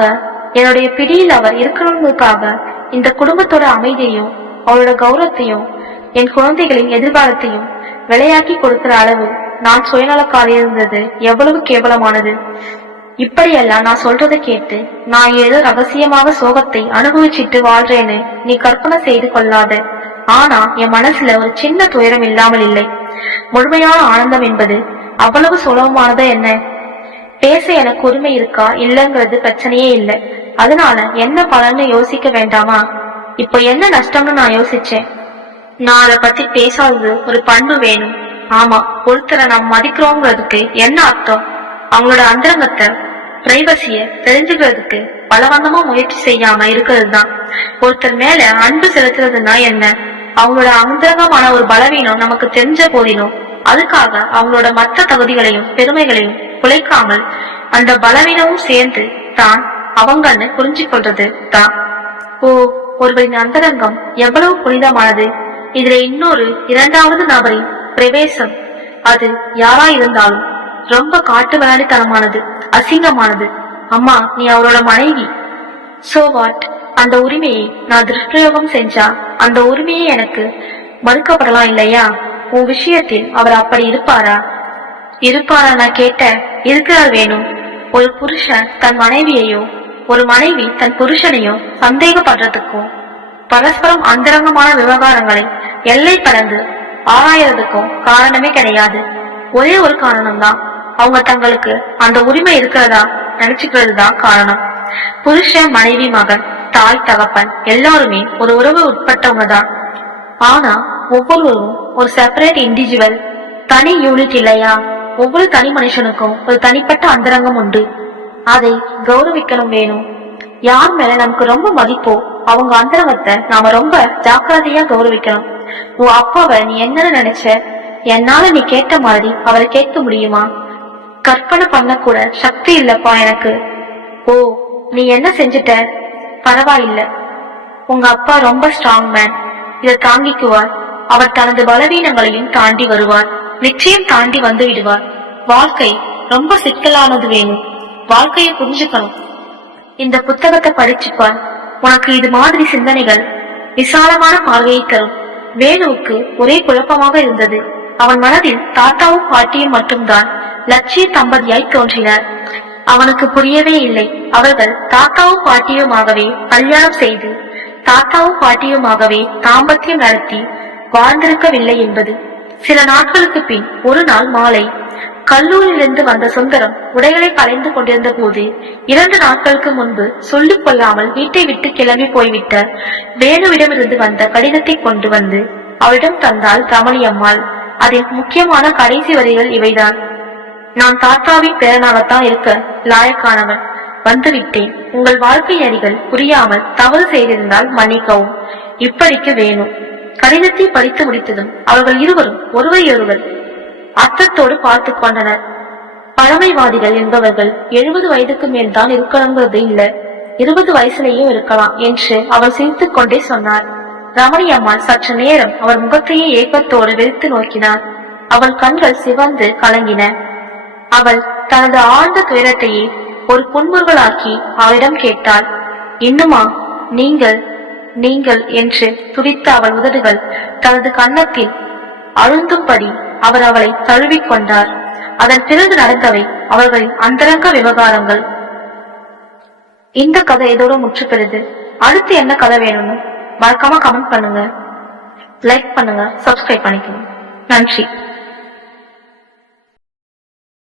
என்னுடைய பிடியில் அவர் இருக்கணுங்கிறதுக்காக இந்த குடும்பத்தோட அமைதியையும் அவளோட கௌரவத்தையும் என் குழந்தைகளின் எதிர்காலத்தையும் விளையாக்கி கொடுக்கிற அளவு நான் சுயநலக்காரி இருந்தது எவ்வளவு கேவலமானது. இப்படியெல்லாம் நான் சொல்றதை கேட்டு நான் ஏதோ ரகசியமாக சோகத்தை அனுபவிச்சுட்டு வாழ்றேன்னு நீ கற்பனை செய்து கொள்ளாத. ஆனா என் மனசுல ஒரு சின்ன துயரம் இல்லாமல் இல்லை. முழுமையான ஆனந்தம் என்பது அவ்வளவு சுலபமானதா என்ன? பேச எனக்கு உரிமை இருக்கா இல்லங்கிறது பிரச்சனையே இல்லை. அதனால என்ன பலன்னு யோசிக்க வேண்டாமா? இப்போ என்ன நஷ்டம்னு நான் யோசிச்சேன். நான் அதை பத்தி பேசாதது ஒரு பண்பு வேணும். ஆமா, ஒருத்தரை நாம் மதிக்கிறோங்கிறதுக்கு என்ன அர்த்தம்? அவங்களோட அந்தரங்கத்தை பிரைவசிய தெரிஞ்சுக்கிறதுக்கு பலவந்தமா முயற்சி செய்யாம இருக்கிறது தான். ஒருத்தர் மேல அன்பு செலுத்துறதுன்னா என்ன? அவங்களோட அந்தரங்கமான ஒரு பலவீனம் நமக்கு தெரிஞ்ச போதிலும் அதுக்காக அவங்களோட மற்ற தகுதிகளையும் பெருமைகளையும் குலைக்காமல் அந்த பலவீனமும் சேர்ந்து தான் அவங்கன்னு புரிஞ்சு கொள்றது தான். ஓ, ஒருவரின் அந்தரங்கம் எவ்வளவு புனிதமானது! இதுல இன்னொரு இரண்டாவது நபரின் பிரவேசம், அது யாரா இருந்தாலும் ரொம்ப காட்டு விளையாடித்தனமானது, அசிங்கமானது. அம்மா, நீ அவரோட மனைவி. So what? அந்த உரிமையை நான் துஷ்பிரயோகம் செஞ்சா அந்த உரிமையை எனக்கு மறுக்கப்படலாம் இல்லையா? உன் விஷயத்தில் அவர் அப்படி இருப்பாரா? நான் கேட்ட. இருக்கிறார் வேணும். ஒரு புருஷன் தன் மனைவியையோ ஒரு மனைவி தன் புருஷனையோ சந்தேகப்படுறதுக்கும் பரஸ்பரம் அந்தரங்கமான விவகாரங்களை எல்லை கடந்து ஆராயறதுக்கும் காரணமே கிடையாது. ஒரே ஒரு காரணம்தான், அவங்க தங்களுக்கு அந்த உரிமை இருக்கிறதா நினைச்சுக்கிறது தான் காரணம். புருஷன், மனைவி, மகன், தாய், தகப்பன் எல்லாருமே ஒரு உறவு உட்பட்டவங்க தான். ஆனா ஒவ்வொருவரும் ஒரு செப்பரேட் இண்டிவிஜுவல், தனி யூனிட் இல்லையா? ஒவ்வொரு தனி மனுஷனுக்கும் ஒரு தனிப்பட்ட அந்தரங்கம் உண்டு. அதை கௌரவிக்கணும் வேணும். யார் மேல நமக்கு ரொம்ப மதிப்போ அவங்க அந்தரங்கத்தை நாம ரொம்ப ஜாக்கிரதையா கௌரவிக்கணும். உன் அப்பாவை நீ என்னன்னு நினைச்ச? என்னால நீ கேட்ட மாதிரி அவரை கேட்க முடியுமா? கற்பனை பண்ண கூட சக்தி இல்லப்பா எனக்கு. ஓ, நீ என்ன செஞ்சிட்ட? பரவாயில்ல, உங்க அப்பா ரொம்ப ஸ்ட்ராங் மேன். இதை தாங்கிக்குவார். அவர் தனது பலவீனங்களையும் தாண்டி வருவார். நிச்சயம் தாண்டி வந்து விடுவார். வாழ்க்கை ரொம்ப சிக்கலானது வேணும். வாழ்க்கையை புரிஞ்சுக்கணும். இந்த புத்தகத்தை படிச்சுப்பார். உனக்கு இது மாதிரி சிந்தனைகள் விசாலமான பார்வையை தரும். வேணுவுக்கு ஒரே குழப்பமாக இருந்தது. அவன் மனதில் தாத்தாவும் பாட்டியும் மட்டும்தான் லட்சிய தம்பதியாய் தோன்றினார். அவனுக்கு புரியவே இல்லை. அவர்கள் தாத்தாவும் பாட்டியுமாகவே கல்யாணம் செய்து தாத்தாவும் பாட்டியுமாகவே தாம்பத்தியம் நடத்தி வாழ்ந்திருக்கவில்லை என்பது. சில நாட்களுக்கு பின் ஒரு நாள் மாலை கல்லூரியிலிருந்து வந்த சுந்தரம் உடைகளை கலைந்து கொண்டிருந்த போது 2 நாட்களுக்கு முன்பு சொல்லிக் கொள்ளாமல் வீட்டை விட்டு கிளம்பி போய்விட்ட வேணுவிடமிருந்து வந்த கடிதத்தை கொண்டு வந்து அவரிடம் தந்தாள் ரமணி அம்மாள். அதில் முக்கியமான கடைசி வரிகள் இவைதான். நான் தாத்தாவின் பேரனாகத்தான் இருக்க லாயக்கானவன். வந்துவிட்டேன். உங்கள் வாழ்க்கை நெறிகள் புரியாமல் தவறு செய்திருந்தால் மன்னிக்கவும். இப்படிக்கு வேணும். கடிதத்தை படித்து முடித்ததும் அவர்கள் இருவரும் ஒருவரையொருவர் அர்த்தத்தோடு பார்த்து கொண்டனர். பழமைவாதிகள் என்பவர்கள் 70 வயதுக்கு மேல் தான் இருக்கணுங்கிறது இல்ல, 20 வயசுலேயும் இருக்கலாம் என்று அவர் சிரித்துக் கொண்டே சொன்னார். ரமணி அம்மாள் சற்று நேரம் அவர் முகத்தையே ஏக்கத்தோடு வெறுத்து நோக்கினார். அவள் கண்கள் சிவந்து கலங்கின. அவள் தனது ஆழ்ந்த துயரத்தையே ஒரு புன்முறுவலாக்கி அவரிடம் கேட்டாள். இன்னுமா? நீங்கள் நீங்கள் என்று துடித்த அவள் உதடுகள் தனது கன்னத்தில் அழுந்தும்படி அவர் அவளை தழுவிக் கொண்டார். அதன் பிறகு நடந்தவை அவர்களின் அந்தரங்க விவகாரங்கள். இந்த கதை இதோட முற்று பெறுது. அடுத்து என்ன கதை வேணும்னு மறக்காம கமெண்ட் பண்ணுங்க, லைக் பண்ணுங்க, சப்ஸ்கிரைப் பண்ணிக்கணும். நன்றி.